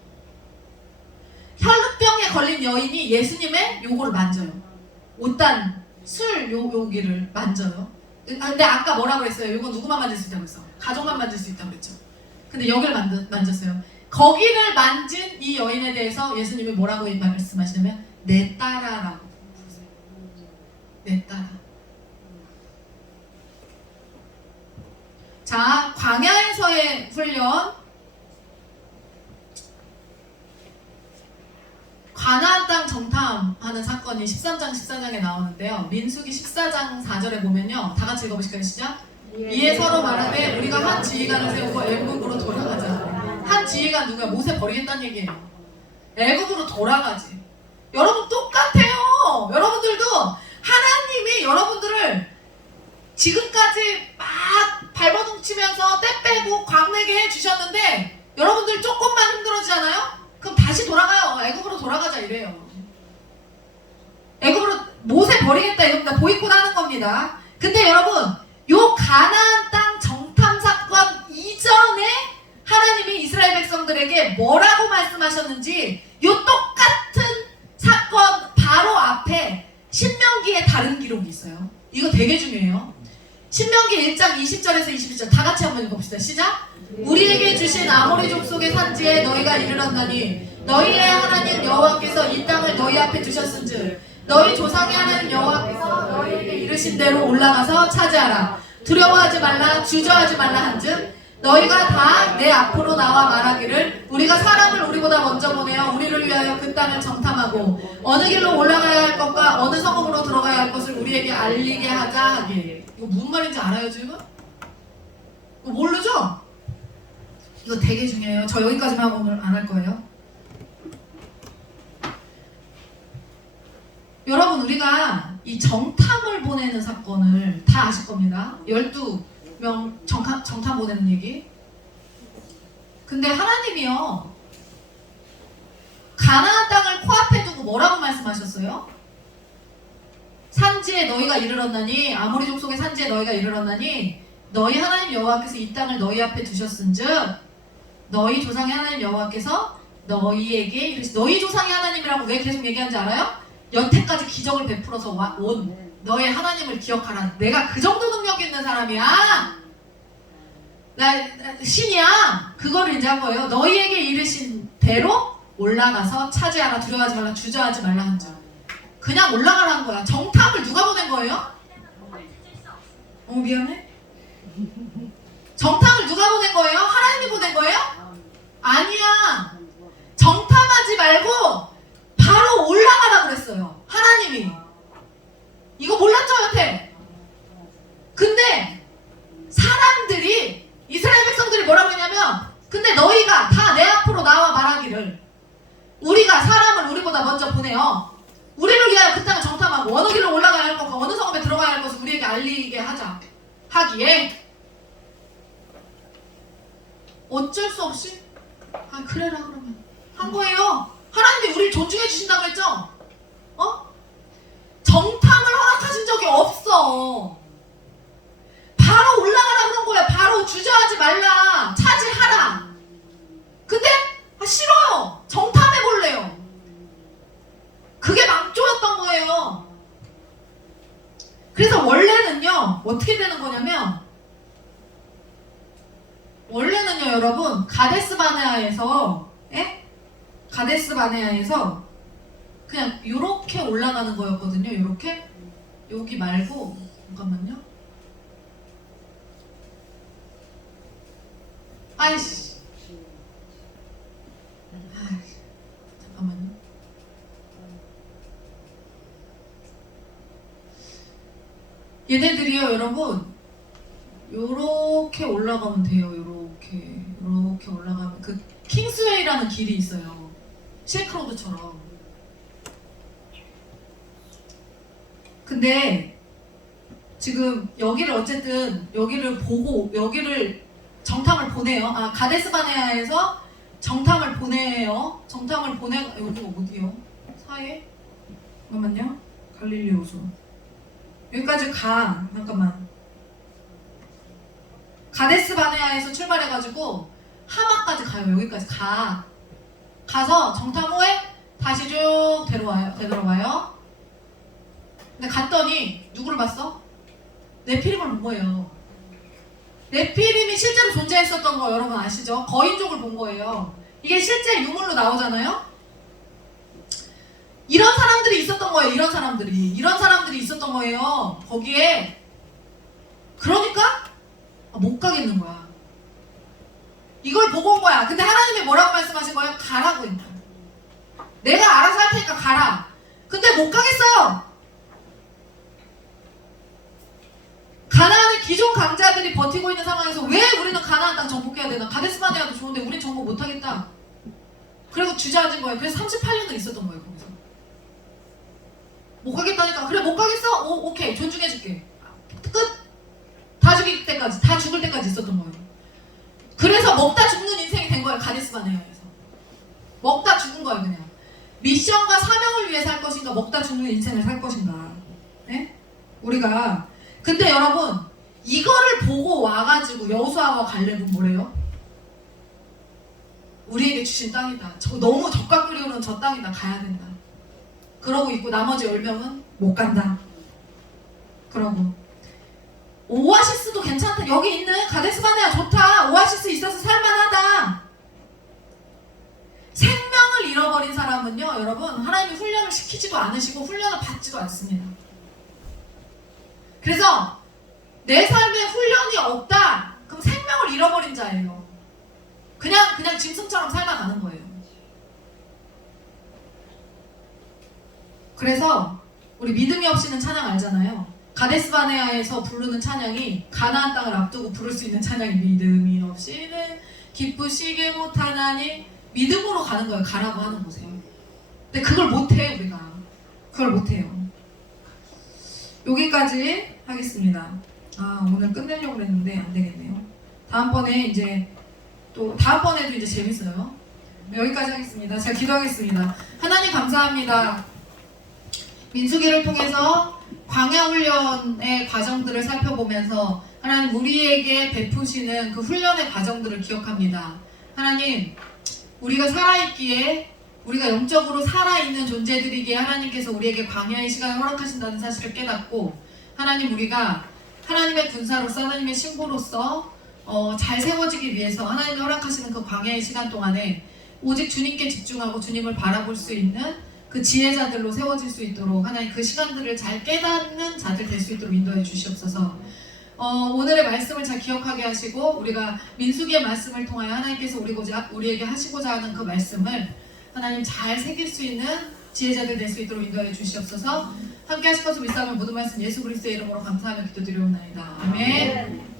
혈루병에 걸린 여인이 예수님의 요거를 만져요. 옷단 술 여기를 만져요. 근데 아까 뭐라고 했어요? 요거 누구만 만질 수 있다고 했어? 가족만 만질 수 있다고 했죠. 근데 여기를 만졌어요. 거기를 만진 이 여인에 대해서 예수님이 뭐라고 말씀하시냐면 내 딸아라고 부르세요. 내 딸아. 자, 광야에서의 훈련. 가나안 땅 정탐하는 사건이 13장 14장에 나오는데요. 민수기 14장 4절에 보면요. 다 같이 읽어보실까요? 시작. 이에 서로 말하되 우리가 한 지휘관을 세우고 애굽으로 돌아가자. 한 지휘관 누구야? 모세 버리겠다는 얘기예요. 애굽으로 돌아가지. 여러분 똑같아요. 여러분들도 하나님이 여러분들을 지금까지 막 발버둥치면서 때 빼고 광내게 해주셨는데 여러분들 조금만 힘들어지지 않아요? 그럼 다시 돌아가요. 애굽으로 돌아가자 이래요. 애굽으로 모세 버리겠다 이겁니다. 보이콧 하는 겁니다. 근데 여러분 요 가나안 땅 정탐 사건 이전에 하나님이 이스라엘 백성들에게 뭐라고 말씀하셨는지 요 똑같은 사건 바로 앞에 신명기에 다른 기록이 있어요. 이거 되게 중요해요. 신명기 1장 20절에서 21절 다 같이 한번 읽어봅시다. 시작. 우리에게 주신 아모리 족속의 산지에 너희가 이르렀나니 너희의 하나님 여호와께서 이 땅을 너희 앞에 두셨은즉 너희 조상의 하나님 여호와께서 너희에게 이르신 대로 올라가서 차지하라. 두려워하지 말라 주저하지 말라 한즉 너희가 다 내 앞으로 나와 말하기를 우리가 사람을 우리보다 먼저 보내어 우리를 위하여 그 땅을 정탐하고 어느 길로 올라가야 할 것과 어느 성읍으로 들어가야 할 것을 우리에게 알리게 하자 하길. 이거 무슨 말인지 알아요 지금? 이거 모르죠? 이거 되게 중요해요. 저 여기까지만 하고 오늘 안 할 거예요. 여러분 우리가 이 정탐을 보내는 사건을 다 아실 겁니다. 12명 정탐 보내는 얘기. 근데 하나님이요 가나안 땅을 코앞에 두고 뭐라고 말씀하셨어요? 산지에 너희가 이르렀나니 아모리 족속의 산지에 너희가 이르렀나니 너희 하나님 여호와께서 이 땅을 너희 앞에 두셨은즉 너희 조상의 하나님 여호와께서 너희에게 이르시. 너희 조상의 하나님이라고 왜 계속 얘기하는지 알아요? 여태까지 기적을 베풀어서 온 너의 하나님을 기억하라. 내가 그 정도 능력이 있는 사람이야. 나 신이야. 그거를 이제 한 거예요. 너희에게 이르신 대로 올라가서 차지하라. 두려워하지 말라. 주저하지 말라 한 점. 그냥 올라가라는 거야. 정탐을 누가 보낸 거예요? 미안해. 정탐을 누가 보낸 거예요? 하나님이 보낸 거예요? 아니야. 정탐하지 말고 바로 올라가라 그랬어요. 하나님이. 이거 몰랐죠 여태? 근데 사람들이 이스라엘 백성들이 뭐라고 했냐면 근데 너희가 다 내 앞으로 나와 말하기를 우리가 사람을 우리보다 먼저 보내어 우리를 위하여 그 땅을 정탐하고 어느 길로 올라가야 할 것과 어느 성읍에 들어가야 할 것을 우리에게 알리게 하자 하기에 어쩔 수 없이 그래라 그러면 한 거예요. 하나님이 우리를 존중해 주신다고 했죠? 정탐을 허락하신 적이 없어. 바로 올라가라 그런 거야. 바로 주저하지 말라. 차지하라. 근데 싫어요. 정탐해 볼래요. 그게 망조였던 거예요. 그래서 원래는요 어떻게 되는 거냐면 원래는요 여러분 가데스 바네아에서 그냥 요렇게 올라가는 거였거든요. 요렇게 여기 말고 잠깐만요. 아이씨 잠깐만요. 얘네들이요 여러분 요렇게 올라가면 돼요. 요렇게 올라가면 그 킹스웨이라는 길이 있어요. 실크로드처럼. 근데 지금 여기를 어쨌든 여기를 보고 여기를 정탐을 보내요. 가데스 바네아에서 정탐을 보내요. 정탐을 보내 여기 어디요? 사해? 잠깐만요. 갈릴리 호수. 여기까지 가. 잠깐만. 가데스 바네아에서 출발해가지고 하마까지 가요. 여기까지 가서 정탐 후에 다시 쭉 되돌아와요. 근데 갔더니 누구를 봤어? 네피림을 본 거예요. 네피림이 실제로 존재했었던 거 여러분 아시죠? 거인족을 본 거예요. 이게 실제 유물로 나오잖아요. 이런 사람들이 있었던 거예요. 이런 사람들이 있었던 거예요. 거기에. 그러니까 못 가겠는 거야. 이걸 보고 온 거야. 근데 하나님이 뭐라고 말씀하신 거예요? 가라고 했는 거야. 내가 알아서 할 테니까 가라. 근데 못 가겠어요. 가나안의 기존 강자들이 버티고 있는 상황에서 왜 우리는 가나안 땅 정복해야 되나? 가데스 바네아도 좋은데 우린 정복 못하겠다. 그리고 주저앉은 거예요. 그래서 38년을 있었던 거예요. 거기서. 못 가겠다니까. 그래 못 가겠어? 오케이 존중해줄게. 끝. 다 죽을 때까지 있었던 거예요. 그래서 먹다 죽는 인생이 된 거예요. 가데스 바네아에서. 먹다 죽은 거예요. 그냥. 미션과 사명을 위해 살 것인가, 먹다 죽는 인생을 살 것인가. 네? 우리가 근데 여러분 이거를 보고 와가지고 여호수아와 갈렙은 뭐래요? 우리에게 주신 땅이다. 너무 적각 그리우는 저 땅이다. 가야 된다. 그러고 있고 나머지 10명은 못 간다. 그러고 오아시스도 괜찮다. 여기 있는 가데스 바네아 좋다. 오아시스 있어서 살만하다. 생명을 잃어버린 사람은요, 여러분 하나님이 훈련을 시키지도 않으시고 훈련을 받지도 않습니다. 그래서 내 삶에 훈련이 없다. 그럼 생명을 잃어버린 자예요. 그냥 짐승처럼 살아가는 거예요. 그래서 우리 믿음이 없이는 찬양 알잖아요. 가데스 바네아에서 부르는 찬양이 가나안 땅을 앞두고 부를 수 있는 찬양이 믿음이 없이는 기쁘시게 못하나니 믿음으로 가는 거예요. 가라고 하는 곳에. 근데 그걸 못해 우리가. 그걸 못해요. 여기까지 하겠습니다. 오늘 끝내려고 했는데 안 되겠네요. 다음번에도 이제 재밌어요. 여기까지 하겠습니다. 제가 기도하겠습니다. 하나님 감사합니다. 민수기를 통해서 광야훈련의 과정들을 살펴보면서 하나님 우리에게 베푸시는 그 훈련의 과정들을 기억합니다. 하나님 우리가 살아있기에 우리가 영적으로 살아있는 존재들이기에 하나님께서 우리에게 광야의 시간을 허락하신다는 사실을 깨닫고 하나님 우리가 하나님의 군사로서 하나님의 신부로서 잘 세워지기 위해서 하나님이 허락하시는 그 광야의 시간 동안에 오직 주님께 집중하고 주님을 바라볼 수 있는 그 지혜자들로 세워질 수 있도록 하나님 그 시간들을 잘 깨닫는 자들 될 수 있도록 인도해 주시옵소서. 오늘의 말씀을 잘 기억하게 하시고 우리가 민수기의 말씀을 통하여 하나님께서 우리에게 하시고자 하는 그 말씀을 하나님 잘 새길 수 있는 지혜자들 될 수 있도록 인도해 주시옵소서. 함께 하실 것을 믿사오며 모든 말씀 예수 그리스도의 이름으로 감사하며 기도드리옵나이다. 아멘.